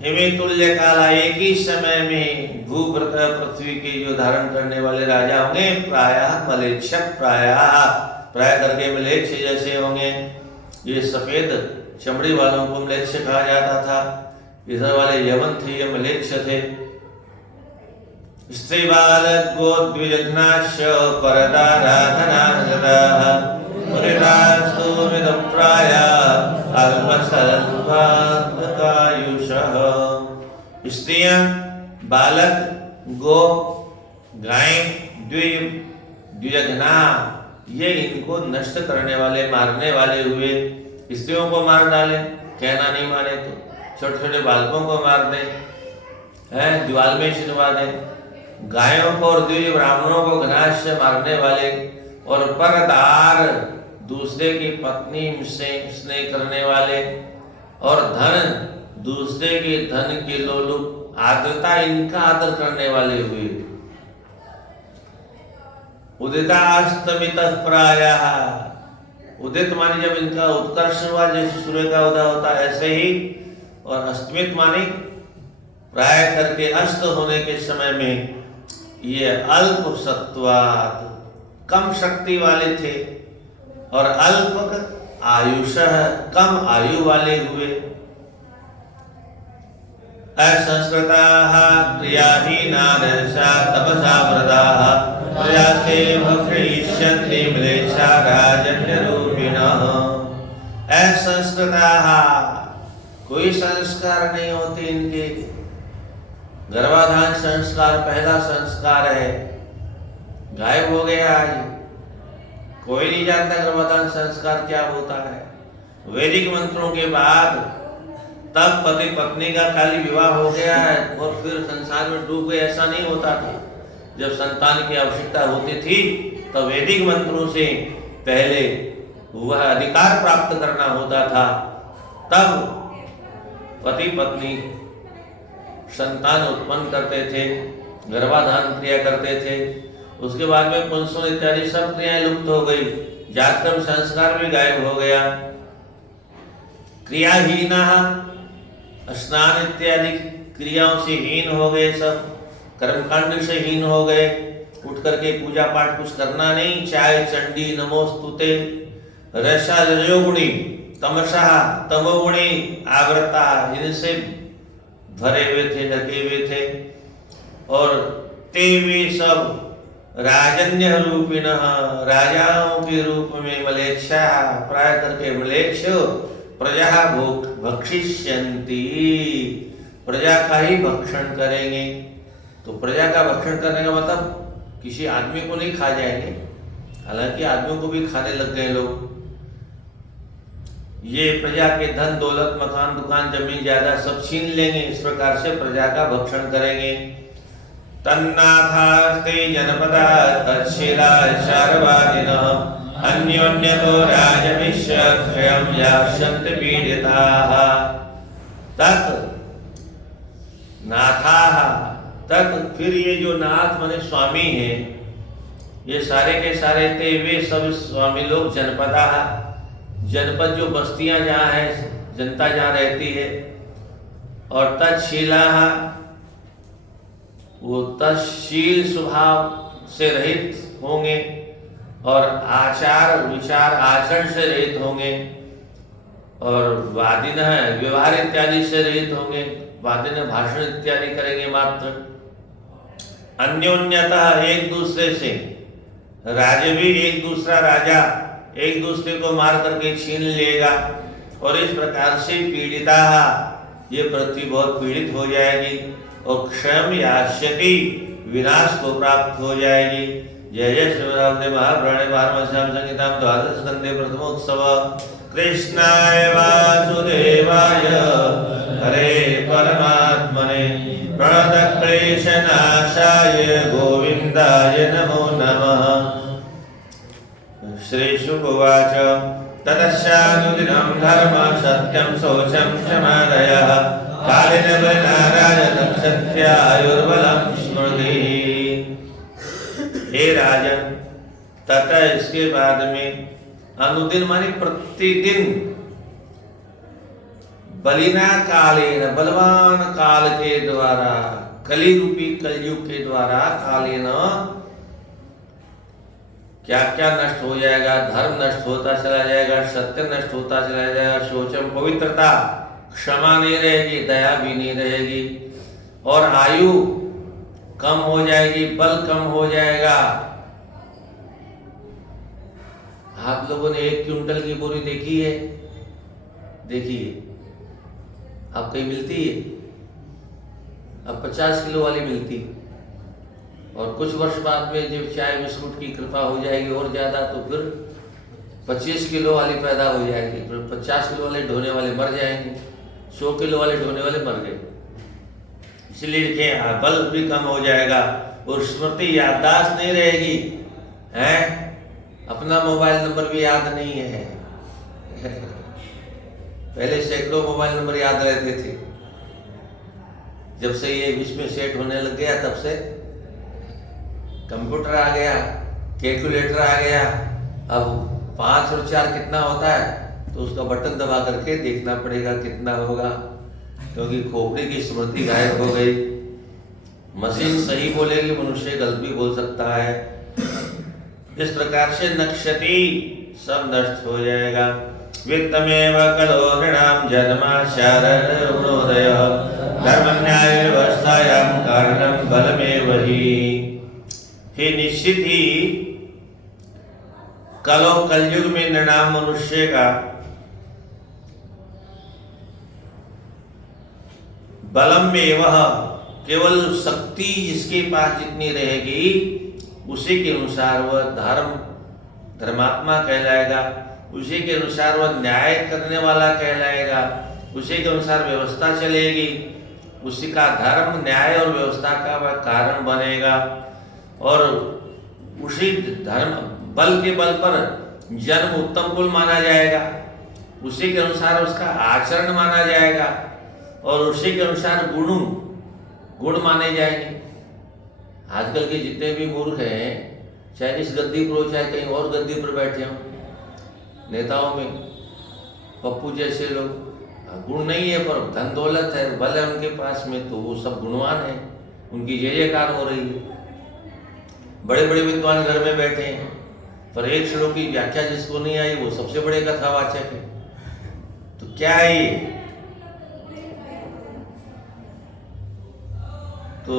हिमे तुल्य काला, एक ही समय में भूभृत पृथ्वी के जो धारण करने वाले राजा होंगे, प्रायः मलेच्छ, प्राय करके मलेच्छ जैसे होंगे। ये सफेद चमड़ी वालों को मलेच्छ कहा जाता था, इधर वाले यवन थे, ये मलेच्छ थे। स्त्री बालक गोद्विजघ्नाश्च परदाराधनागताः परितास्तु मिदप्रायः अल्पसल्पायुषः। स्त्रियां, बालक, गो, गाय, द्विजघ्ना, ये इनको नष्ट करने वाले, मारने वाले हुए। स्त्रियों को मार डाले, कहना नहीं मारे तो, छोटे छोटे बालकों को मार दे, हैं दीवाल में छिलवा दे, गायों को और द्विज ब्राह्मणों को घनाश से मारने वाले, और परदार दूसरे की पत्नी से स्नेह करने वाले, और धन दूसरे के धन के लोलुप, आर्द्रता इनका आदर करने वाले हुए। उदितास्तमित प्रायः, उदित माने जब इनका उत्कर्ष हुआ, जैसे सूर्य का उदय होता है ऐसे ही, और अस्तमित माने प्राय करके अस्त होने के समय में ये अल्प सत्वात्, कम शक्ति वाले थे, और अल्प आयुषः, कम आयु वाले हुए। असंस्कृताः क्रियाहीना दर्शा तपसा वृताः, प्रजास्ते भक्षयिष्यन्ति म्लेच्छा राजन्यरूपिणः। असंस्कृताः, कोई संस्कार नहीं होते इनके। गर्भाधान संस्कार पहला संस्कार है, गायब हो गया आज। कोई नहीं जानता गर्भाधान संस्कार क्या होता है। वैदिक मंत्रों के बाद तब पति पत्नी का खाली विवाह हो गया है और फिर संसार में डूब गए, ऐसा नहीं होता था। जब संतान की आवश्यकता होती थी तब वैदिक मंत्रों से पहले वह अधिकार प्राप्त करना होता था, तब पति पत्नी संतान उत्पन्न करते थे, गर्भाधान क्रिया करते थे। उसके बाद में पुंसन इत्यादि सब क्रियाएं लुप्त हो गई, जातकर्म संस्कार भी गायब हो गया। क्रियाहीना, स्नान इत्यादि क्रियाओं से हीन हो गए, सब कर्मकांड से हीन हो गए। उठ करके पूजा पाठ कुछ करना नहीं, चाहे चंडी नमोस्तुते। रसा रजोगुणी, तमसा तमोगुणी आवृता, इनसे भरे हुए थे, ढके हुए थे। और ते वे सब राजन्य रूपिणः, राजाओं के रूप में मलेच्छा, प्राय करके मलेच्छ प्रजा भक्षिष्यन्ति, प्रजा का ही भक्षण करेंगे। तो प्रजा का भक्षण करने का मतलब किसी आदमी को नहीं खा जाएंगे, हालांकि आदमियों को भी खाने लग गए लोग। ये प्रजा के धन दौलत, मकान दुकान जमीन जायदाद सब छीन लेंगे, इस प्रकार से प्रजा का भक्षण करेंगे। तन्नाथास्ते जनपदा तच्छीला शार्वादिनः, अन्योन्यतो राजमिष्य क्षयं यास्यन्ति पीडिताः। तत् नाथाः, तत् फिर ये जो नाथ माने स्वामी हैं, ये सारे के सारे थे वे सब स्वामी लोग। जनपदा, जनपद जो बस्तियां जहाँ है, जनता जहाँ रहती है। और तत्शीला, वो तत्शील स्वभाव से रहित होंगे, और आचार विचार आचरण से रहित होंगे। और वादिन व्यवहार इत्यादि से रहित होंगे, वादिन भाषण इत्यादि करेंगे मात्र। अन्योन्यतः, एक दूसरे से, राजे भी एक दूसरा राजा एक दूसरे को मार करके छीन लेगा। और इस प्रकार से पीड़िता, ये पृथ्वी बहुत पीड़ित हो जाएगी, और क्षयं यास्यति, विनाश को प्राप्त हो जाएगी। जय जय श्री महापुराणे पारमहंस्याम संहिताम द्वादश स्कंधे प्रथमोत्सव। कृष्णाय वासुदेवाय हरे परमात्मने प्रणतक्लेशनाशाय गोविन्दाय नमो नमः। श्रीशुकुवाच ततश्चानुदिनं धर्म सत्यं शौचं क्षमादयः कालिनवनारायण सत्यायुर्बलं स्मृतिः। हे राजन, तथा इसके बाद में अनुदिन माने प्रतिदिन, बलिना कालेन, बलवान काल के द्वारा, कली रूपी कलयुग के द्वारा, कालेन क्या क्या नष्ट हो जाएगा। धर्म नष्ट होता चला जाएगा, सत्य नष्ट होता चला जाएगा, शौचम पवित्रता, क्षमा नहीं रहेगी, दया भी नहीं रहेगी, और आयु कम हो जाएगी, बल कम हो जाएगा। आप लोगों ने 1 क्विंटल की बोरी देखी है? देखिए, अब कहीं मिलती है? अब 50 किलो वाली मिलती, और कुछ वर्ष बाद में जब चाय बिस्कुट की कृपा हो जाएगी और ज़्यादा, तो फिर 25 किलो वाली पैदा हो जाएगी। फिर 50 किलो वाले ढोने वाले मर जाएंगे, 100 किलो वाले ढोने वाले मर गए। इसलिए देखें, बल भी कम हो जाएगा और स्मृति याददाश्त नहीं रहेगी, है अपना मोबाइल नंबर भी याद नहीं है। पहले सैकड़ों मोबाइल नंबर याद रहते थे, जब से ये बीच में सेट होने लग गया तब से कंप्यूटर आ गया, कैलकुलेटर आ गया। अब 5 और 4 कितना होता है तो उसका बटन दबा करके देखना पड़ेगा कितना होगा, क्योंकि खोपड़ी की स्मृति गायब हो गई। मशीन सही बोलेगी, मनुष्य गलत भी बोल सकता है। इस प्रकार से नक्षति सब नष्ट हो जाएगा। वित्तमेव कलो नृणाम जन्माक्षरोदय धर्म न्याय व्यवस्थायां कारणं बलमेव हि। हे निश्चित ही कलयुग में नृणाम मनुष्य का बलम में वह केवल शक्ति जिसके पास जितनी रहेगी उसी के अनुसार वह धर्मात्मा कहलाएगा, उसी के अनुसार वह न्याय करने वाला कहलाएगा, उसी के अनुसार व्यवस्था चलेगी, उसी का धर्म न्याय और व्यवस्था का वह कारण बनेगा। और उसी धर्म बल के बल पर जन्म उत्तम कुल माना जाएगा, उसी के अनुसार उसका आचरण माना जाएगा और उसी के अनुसार गुण माने जाएंगे। आजकल के जितने भी मूर्ख हैं, चाहे इस गद्दी पर हो चाहे कहीं और गद्दी पर बैठे हों, नेताओं में पप्पू जैसे लोग, गुण नहीं है पर धन दौलत है, बल है उनके पास में, तो वो सब गुणवान है, उनकी जय जयकार हो रही है। बड़े बड़े विद्वान घर में बैठे हैं पर एक श्लोक की व्याख्या जिसको नहीं आई वो सबसे बड़े कथावाचक है। तो क्या है ये? तो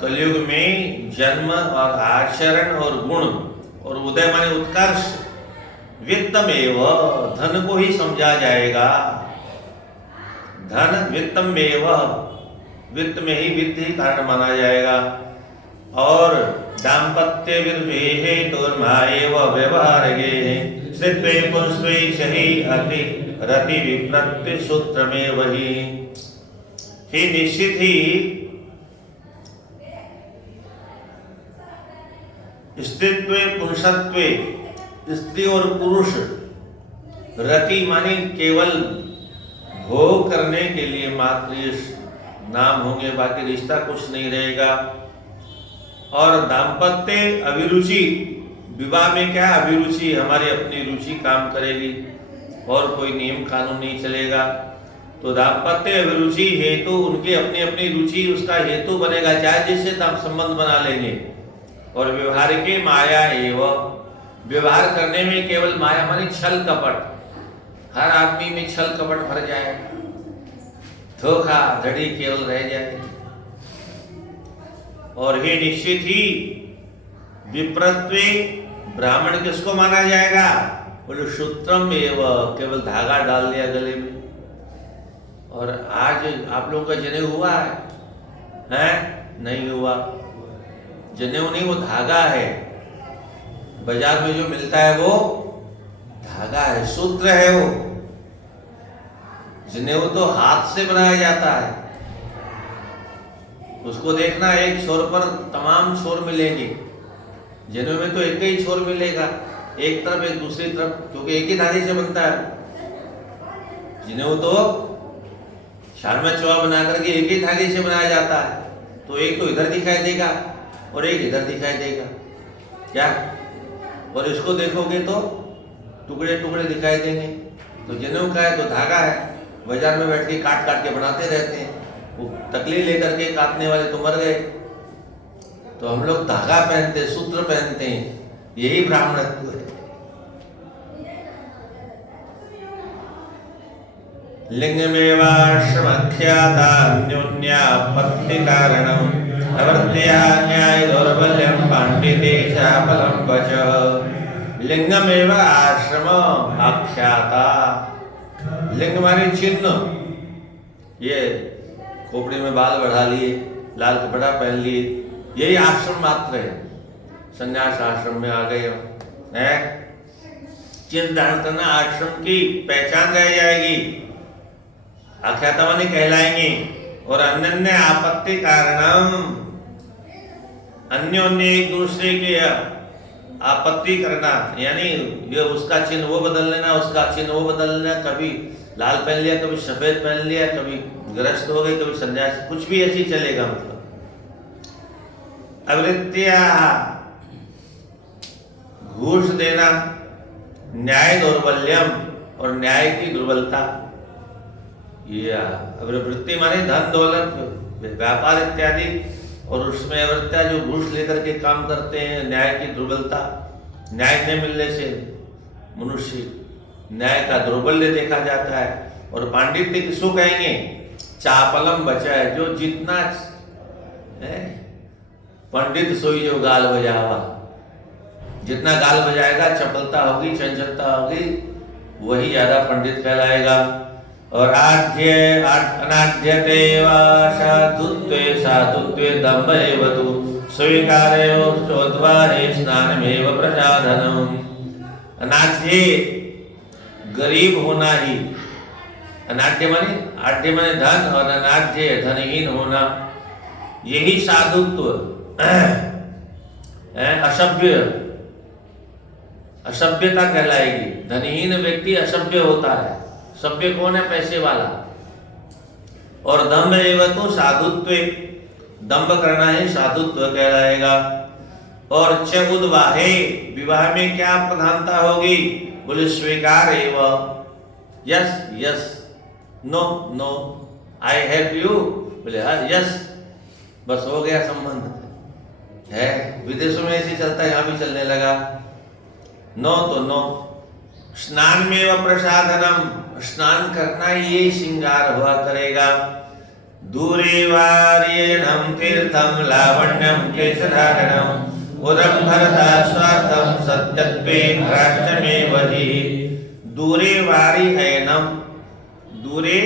कलयुग में जन्म और आचरण और गुण और उदय माने उत्कर्ष, वित्तमेव धन को ही समझा जाएगा। धन वित्तमेव, वित्त में ही वित्त ही कारण माना जाएगा। और दाम्पत्य विर्वेहे तोर्माएव व्यवहारगे श्रित्वे पुंस्वे शहि अति रति विप्रत्य सूत्र में वही। ही निश्चित ही स्त्रीत्वे पुरुषत्वे, स्त्री और पुरुष, रति माने केवल भोग करने के लिए मात्र नाम होंगे, बाकी रिश्ता कुछ नहीं रहेगा। और दाम्पत्य अभिरुचि, विवाह में क्या अभिरुचि, हमारी अपनी रुचि काम करेगी और कोई नियम कानून नहीं चलेगा। तो दाम्पत्य अभिरुचि हेतु उनकी अपनी अपनी रुचि उसका हेतु बनेगा, चाहे जिससे संबंध बना लेंगे। और व्यवहार के माया एवं, व्यवहार करने में केवल माया मानी छल कपट, हर आदमी में छल कपट भर जाए, धोखा धड़ी केवल रह जाए। और हे निश्चित ही विप्रत्वे, ब्राह्मण किसको माना जाएगा? बोले सूत्रम एवं, केवल धागा डाल दिया गले में। और आज आप लोगों का जनेऊ हुआ है? नहीं हुआ। जनेऊ नहीं, वो धागा है। बाजार में जो मिलता है वो धागा है, सूत्र है वो। जनेऊ तो हाथ से बनाया जाता है, उसको देखना एक छोर पर तमाम छोर मिलेंगे। जनेऊ में तो एक ही छोर मिलेगा, एक तरफ एक दूसरी तरफ, क्योंकि एक ही धागे से बनता है। जनेऊ तो शारमा चौवा बना करके एक ही धागे से बनाया जाता है, तो एक तो इधर दिखाई देगा और एक इधर दिखाई देगा, क्या? और इसको देखोगे तो टुकड़े टुकड़े दिखाई देंगे। तो जनेऊ का है तो धागा है, बाजार में बैठ के काट काट के बनाते रहते हैं, वो तकलीफ लेकर के काटने वाले तो मर गए। तो हम लोग धागा पहनते, सूत्र पहनते हैं, यही ब्राह्मणत्व है। लिंगमेवाश्रमख्याता न्योन्यापत्ति कारणम अवर्त्या न्याय दौर्बल्यम पांडिते चापलम वच। लिंगमेव आश्रम आख्याता, लिंग माने चिन्ह, ये खोपड़ी में बाल बढ़ा लिए, लाल कपड़ा पहन लिए, यही आश्रम मात्र है। संन्यास आश्रम में आ गए हैं, चिन्ह धारण करना, आश्रम की पहचान रह जाएगी, आख्याता माने कहलाएंगे। और अन्य आपत्ति कारणम, अन्योन्य एक दूसरे के आपत्ति करना, यानी ये उसका चिन्ह वो बदल लेना, उसका चिन्ह वो बदल लेना, कभी लाल पहन लिया, कभी सफेद पहन लिया, कभी ग्रस्त हो गई, कभी सन्यासी, कुछ भी ऐसी चलेगा। मतलब अवृत्तिया, घूस देना, न्याय दौर्बल्यम, और न्याय की दुर्बलता। ये अवृत्ति माने धन दौलत व्यापार इत्यादि, और उसमें अवृत्तिया जो घूस लेकर के काम करते हैं, न्याय की दुर्बलता। न्याय न मिलने से मनुष्य न्याय का दुर्बल्य देखा जाता है। और पांडित्य किसको कहेंगे? चापलम बचा है, जो जितना पंडित सोई जो गाल बजावा, जितना गाल बजाएगा, चपलता होगी, चंचलता होगी, वही ज्यादा पंडित कहलाएगा। और आद्य अनाद्यते वा साधुत्वे साधुत्वे दम्भ एव तु स्वीकार्यो चोद्वाहे स्नानमेव प्रसाधनम्। अनाद्य गरीब होना ही, अनाद्य माने, आद्य माने धन, और अनाद्य धनहीन होना, यही साधुत्व। असभ्य, असभ्यता कहलाएगी। धनहीन व्यक्ति असभ्य होता है, सभ्य कौन है? पैसे वाला। और दम्भ एवं तो साधुत्व, दम्भ करना ही साधुत्व कहलाएगा। और च उद्वाहे, विवाह में क्या प्रधानता होगी? बोले स्वीकार एवं, yes yes, no no, I help you, बोले हाँ यस, बस हो गया संबंध है। विदेशों में ऐसे चलता है, यहाँ भी चलने लगा, नो तो नो। स्नान में व प्रसाधनम, स्नान करना ये श्रृंगार हुआ करेगा। दूरे वार्येणम तीर्थम लावण्यम केशधारणम उदम भरता स्वार्थम सत्यत्वे राष्ट्रमे वही। दूरे वारी ऐनम, दूरे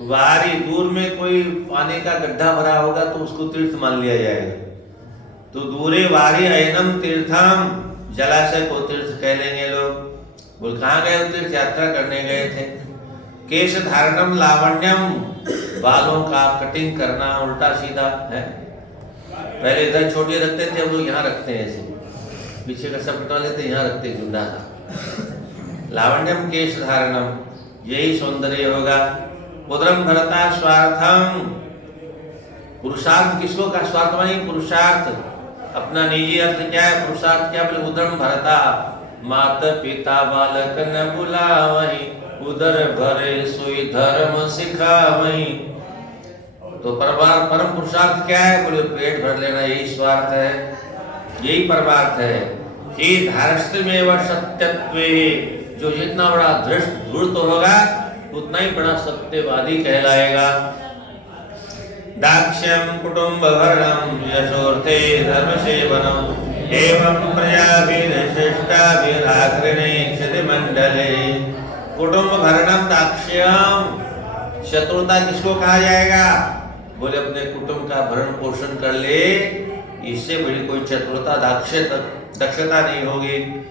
वारी, दूर में कोई पानी का गड्ढा भरा होगा तो उसको तीर्थ मान लिया जाएगा। तो दूरे वारी ऐनम तीर्थम, जलाशय को तीर्थ कह लेंगे लोग। बोल कहाँ गए? तीर्थ यात्रा करने गए थे। केश धारणम लावण्यम, बालों का कटिंग करना उल्टा सीधा है। पहले इधर छोटे रखते थे, अब लोग यहाँ रखते हैं ऐसे, पीछे का सब कटवा लेते, यहाँ रखते गुंडा सा। लावण्यम केश धारणम, यही सौंदर्य होगा। उदरम भरता स्वार्थम, पुरुषार्थ किसको का? स्वार्थ मानी पुरुषार्थ, अपना निजी अर्थ क्या है? पुरुषार्थ क्या? बोले उदरम भरता, माता पिता बालक न बुलावही, उदर भरे सोई धर्म सिखावही। तो परम पुरुषार्थ क्या है? बोले पेट भर लेना, यही स्वार्थ है, यही परमार्थ है। हे धार्ष्टमेव सत्यत्वे, जो जितना बड़ा धृष्ट होगा उतना ही बड़ा सत्यवादी कहलाएगा। दाक्ष्यम कुटुंब भरणम यशोर्थे धर्म सेवनम एवं प्रजाभिश्रेष्टाभिराग्रणे क्षति मंडले। कुटुंब भरणम दाक्ष्यम, शत्रुता किसको कहा जाएगा? बोले अपने कुटुंब का भरण पोषण कर ले, इससे बड़ी कोई चतुरता दक्षता नहीं होगी।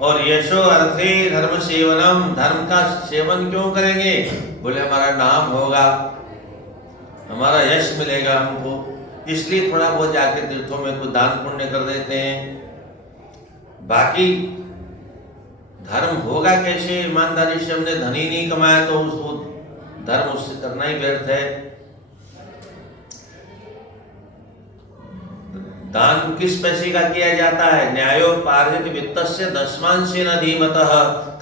और यशो अर्थे धर्म सेवनम, धर्म का सेवन क्यों करेंगे? बोले हमारा नाम होगा, हमारा यश मिलेगा हमको, इसलिए थोड़ा बहुत जाके तीर्थों में कुछ दान पुण्य कर देते हैं। बाकी धर्म होगा कैसे? ईमानदारी से हमने धन ही नहीं कमाया तो उसको धर्म उससे करना ही व्यर्थ है। दान किस पैसे का किया जाता है? न्यायोपार्जित वित्तस्य दशमांशेन धीमतः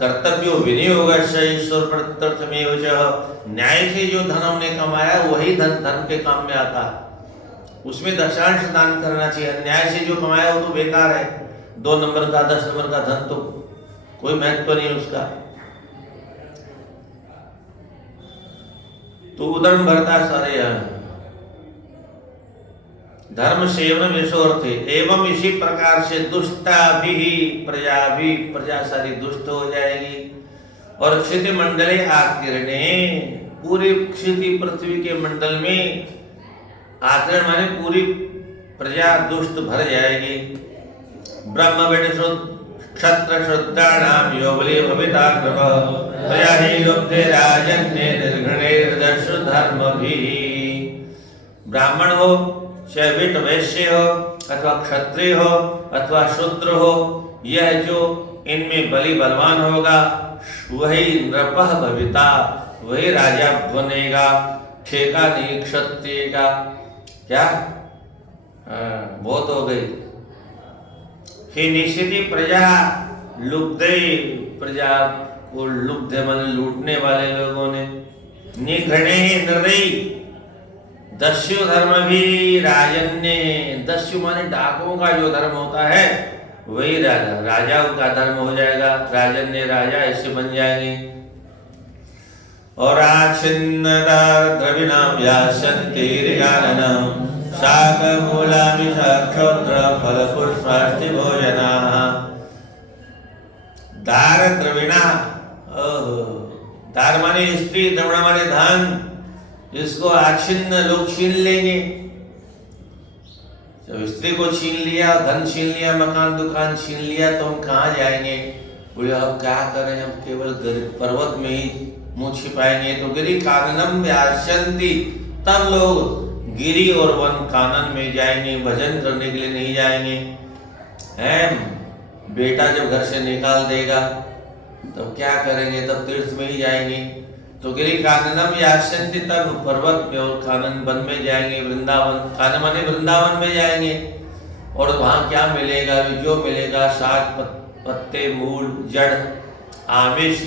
कर्तव्यो विनियोगस्य ईश्वर प्रत्यर्थमेव च। न्याय से जो धन हमने कमाया वही धन धर्म के काम में आता है, उसमें दशांश दान करना चाहिए। न्याय से जो कमाया वो तो बेकार है, 2 नंबर का 10 नंबर का धन तो कोई महत्व नहीं उसका। तो उदरम भरता सारे धर्म सेवन यशोर्थ। एवं इसी प्रकार से दुष्टा भी प्रजा सारी दुष्ट हो जाएगी। और क्षिति मंडले आकीर्णे, पूरी क्षिति पृथ्वी के मंडल में, आचरण माने पूरी प्रजा दुष्ट भर जाएगी। ब्रह्म विष्णु क्षत्र शुद्धानाम योबले भविता कृप प्रजा ही लुब्धे राजन्य निर्घणे दर्श धर्म भी। ब्राह्मण हो, चाहे विट वैश्य हो अथवा क्षत्रिय हो अथवा शूद्र हो, यह जो इनमें बलि बलवान होगा वही नृपः भविता, वही राजा बनेगा, ठेका नहीं क्षत्रिय का। क्या बहुत हो गई। ही निश्चित प्रजा लुब्धे, प्रजा को लुब्ध मन लूटने वाले लोगों ने, निघृणे निर्दयी दस्यु धर्म भी राजन्य, दस्यु माने डाकुओं का जो धर्म होता है वही राजाओं का धर्म हो जाएगा, राजन्य राजा ऐसे बन जाएंगे। और आच्छिन्न द्रविणाम यासन्तिर्गाननम शाकमूलामिषाक्षोत्र फलपुष्पास्ति भोजना। दार द्रविणा, दार माने स्त्री, द्रविण माने धन, इसको आच्छिन्न लोग छीन लेंगे। जब स्त्री को छीन लिया, धन छीन लिया, मकान दुकान छीन लिया, तो हम कहाँ जाएंगे? बोले अब क्या करें, हम केवल पर्वत में ही मुंह छिपाएंगे। तो गिरि काननम यास्यन्ति, तब लोग गिरी और वन कानन में जाएंगे, भजन करने के लिए नहीं जाएंगे। हैं बेटा जब घर से निकाल देगा तब क्या करेंगे? तब तीर्थ में ही जाएंगे। तो गिरि काननम यास्यन्ति, तब पर्वत में और कानन वन में जाएंगे, वृंदावन, कानन माने वृंदावन में जाएंगे। और वहाँ क्या मिलेगा? जो मिलेगा शाक पत्ते, मूल, जड़, आमिष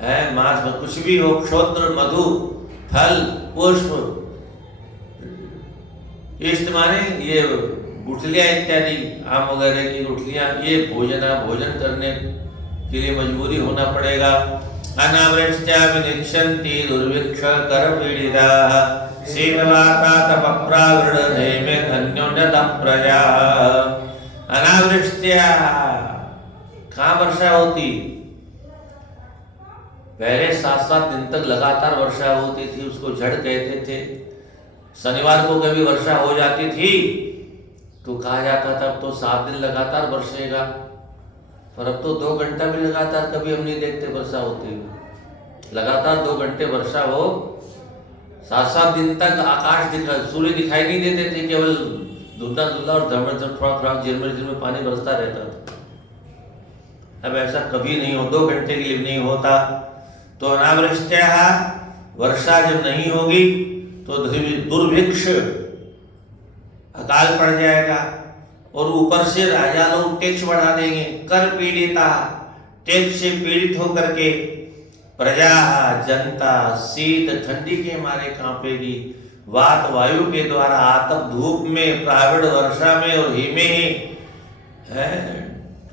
है, मांस, कुछ भी हो, क्षोत्र, मधु, फल, पुष्प, इष्ट माने ये गुठलियां इत्यादि, आम वगैरह की गुठलियां, ये भोजन करने के लिए मजबूरी होना पड़ेगा। अनावृष्ट्या विनिक्षन्ति दुर्भिक्ष करपीडिताः शीतवाता तपप्रावृढधेमे धन्योन्नतः प्रजा। अनावृष्ट्या, कहाँ वर्षा होती? पहले 7-7 दिन तक लगातार वर्षा होती थी, उसको झड़ कहते थे। शनिवार को कभी वर्षा हो जाती थी तो कहा जाता था अब तो 7 दिन लगातार बरसेगा, पर अब तो 2 घंटा भी लगातार कभी हम नहीं देखते वर्षा होती हुई। लगातार 2 घंटे वर्षा हो, 7-7 दिन तक आकाश सूर्य दिखाई नहीं देते थे, केवल धुंधला और थोड़ा झिरमिर पानी बरसता रहता था। अब ऐसा कभी नहीं हो, 2 घंटे के लिए नहीं होता। तो अनावृष्ट्या, वर्षा जब नहीं होगी तो दुर्भिक्ष, अकाल पड़ जाएगा। और ऊपर से राजा लोग टैक्स बढ़ा देंगे, कर पीड़िता, टैक्स से पीड़ित होकर के प्रजा, जनता शीत ठंडी के मारे कांपेगी, वात वायु के द्वारा आतप धूप में, प्राविड वर्षा में और हिमे है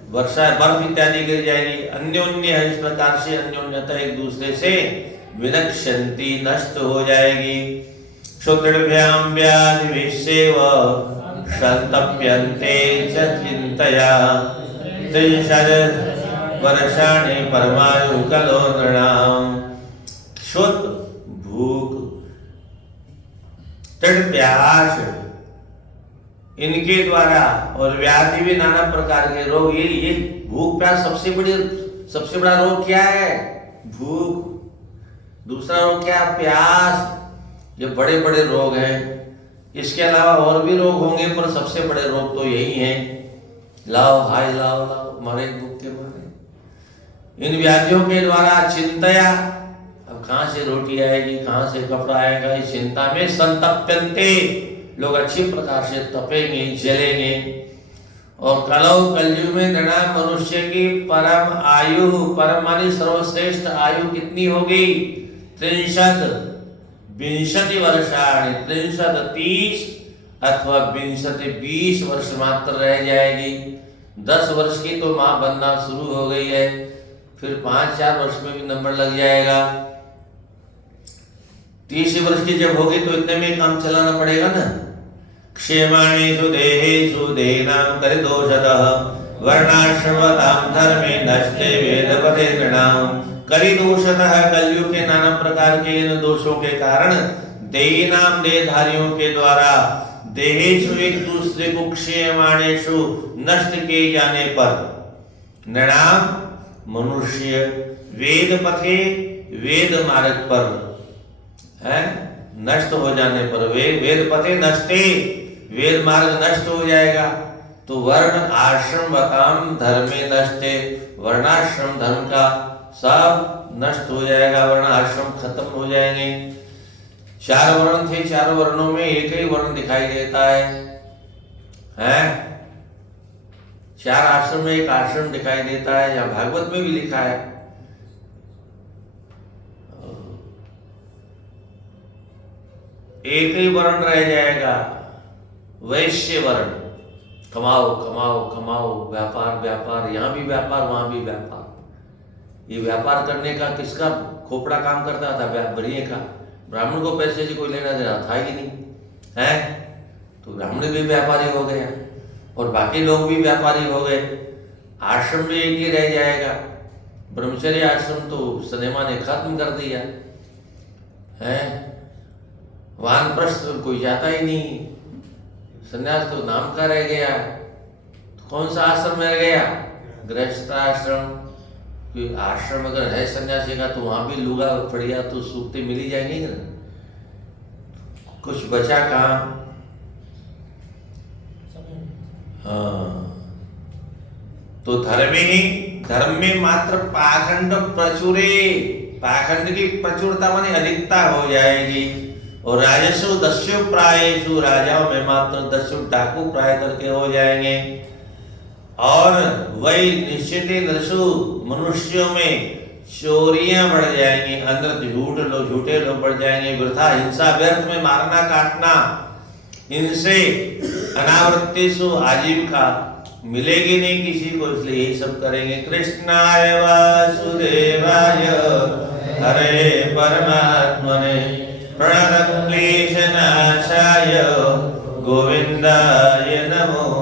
वर्षा बर्फ इत्यादि गिर जाएगी। अन्योन्य है, इस प्रकार से अन्योन्यता एक दूसरे से विनक्ष्यन्ति, नष्ट हो जाएगी। क्षुद्रभ्याम व्याधिभिश्चैव संतप्यन्ते च चिन्तया 30 वर्षाणि परमायु कलो नृणाम्। क्षुद्र, भूख, तृण, प्यास, इनके द्वारा, और व्याधि भी नाना प्रकार के रोग। ये भूख प्यास सबसे बड़ा रोग क्या है? भूख। दूसरा रोग क्या? प्यास। ये बड़े बड़े रोग हैं। इसके अलावा और भी रोग होंगे, पर सबसे बड़े रोग तो यही हैं। लाओ हाय लाओ लाओ, मारे भूख के मारे। इन व्याधियों के द्वारा चिंतया, अब कहाँ से रोटी आएगी, कहाँ से कपड़ा आएगा, इस चिंता में संतप्यन्ते, लोग अच्छी प्रकार से तपेंगे, जलेंगे। और कलौ, कलयुग में नृणाम, मनुष्य की परम आयु, परम मानी सर्वश्रेष्ठ आयु कितनी होगी? 30 वर्षाणि, 30 अथवा 20 वर्ष मात्र रह जाएगी। 10 वर्ष की तो माँ बनना शुरू हो गई है, फिर 5-4 वर्ष में भी नंबर लग जाएगा। 30 वर्ष की जब होगी तो इतने में काम चलाना पड़ेगा ना। क्षेमाणेषु देहेषु देहिनां करिदोषतः वर्णाश्रमतां धर्मे नष्टे वेदपदे नृणाम्। कलिदोषतः, कलयुग के नाना प्रकार के इन दोषों के कारण, देहिनाम, देहधारियों के द्वारा, देहेषु एक दूसरे को, क्षेमाणेषु नष्ट किए जाने पर, नृणाम मनुष्य, वेद पथे, वेद मार्ग पर है, नष्ट हो जाने पर, वेद पथे नष्टे, वेद मार्ग नष्ट हो जाएगा। तो वर्ण आश्रम वकाम धर्मे नष्टे, वर्णाश्रम धर्म का सब नष्ट हो जाएगा, वर्ण आश्रम खत्म हो जाएंगे। 4 वर्ण थे, 4 वर्णों में एक ही वर्ण दिखाई देता है, हैं? 4 आश्रम में एक आश्रम दिखाई देता है, या भागवत में भी लिखा है। एक ही वर्ण रह जाएगा, वैश्य वर्ण। कमाओ कमाओ कमाओ, व्यापार व्यापार, यहाँ भी व्यापार वहां भी व्यापार। ये व्यापार करने का किसका खोपड़ा काम करता था? बढ़िया का। ब्राह्मण को पैसे से कोई लेना देना था ही नहीं, है? तो ब्राह्मण भी व्यापारी हो गया और बाकी लोग भी व्यापारी हो गए। आश्रम भी एक ही रह जाएगा। ब्रह्मचर्य आश्रम तो सिनेमा ने खत्म कर दिया है। वानप्रस्थ कोई जाता ही नहीं, संन्यास तो नाम का रह गया। तो कौन सा आश्रम रह गया? गृहस्थ आश्रम। आश्रम अगर है सन्यासी का तो वहां भी लुगा फड़िया तो सूखते मिल ही जाएंगे ना, कुछ बचा कहाँ? हाँ, तो धर्म में मात्र पाखंड प्रचुरे, पाखंड की प्रचुरता माने अधिकता हो जाएगी। और राजस्व दस्यु प्रायेषु, राजाओं में मात्र दस्यु डाकू प्राय करके हो जाएंगे। और वही निश्चित नरसु, मनुष्यों में चोरियां बढ़ जाएंगी, अंदर झूठे लोग बढ़ जाएंगे। वृथा हिंसा, व्यर्थ में मारना काटना, इनसे अनावृत्तिषु आजीविका मिलेगी नहीं किसी को, इसलिए यही सब करेंगे। कृष्णाय वासुदेवाय हरे परमात्मने प्रणतक्लेशनाशाय गोविंदाय नमो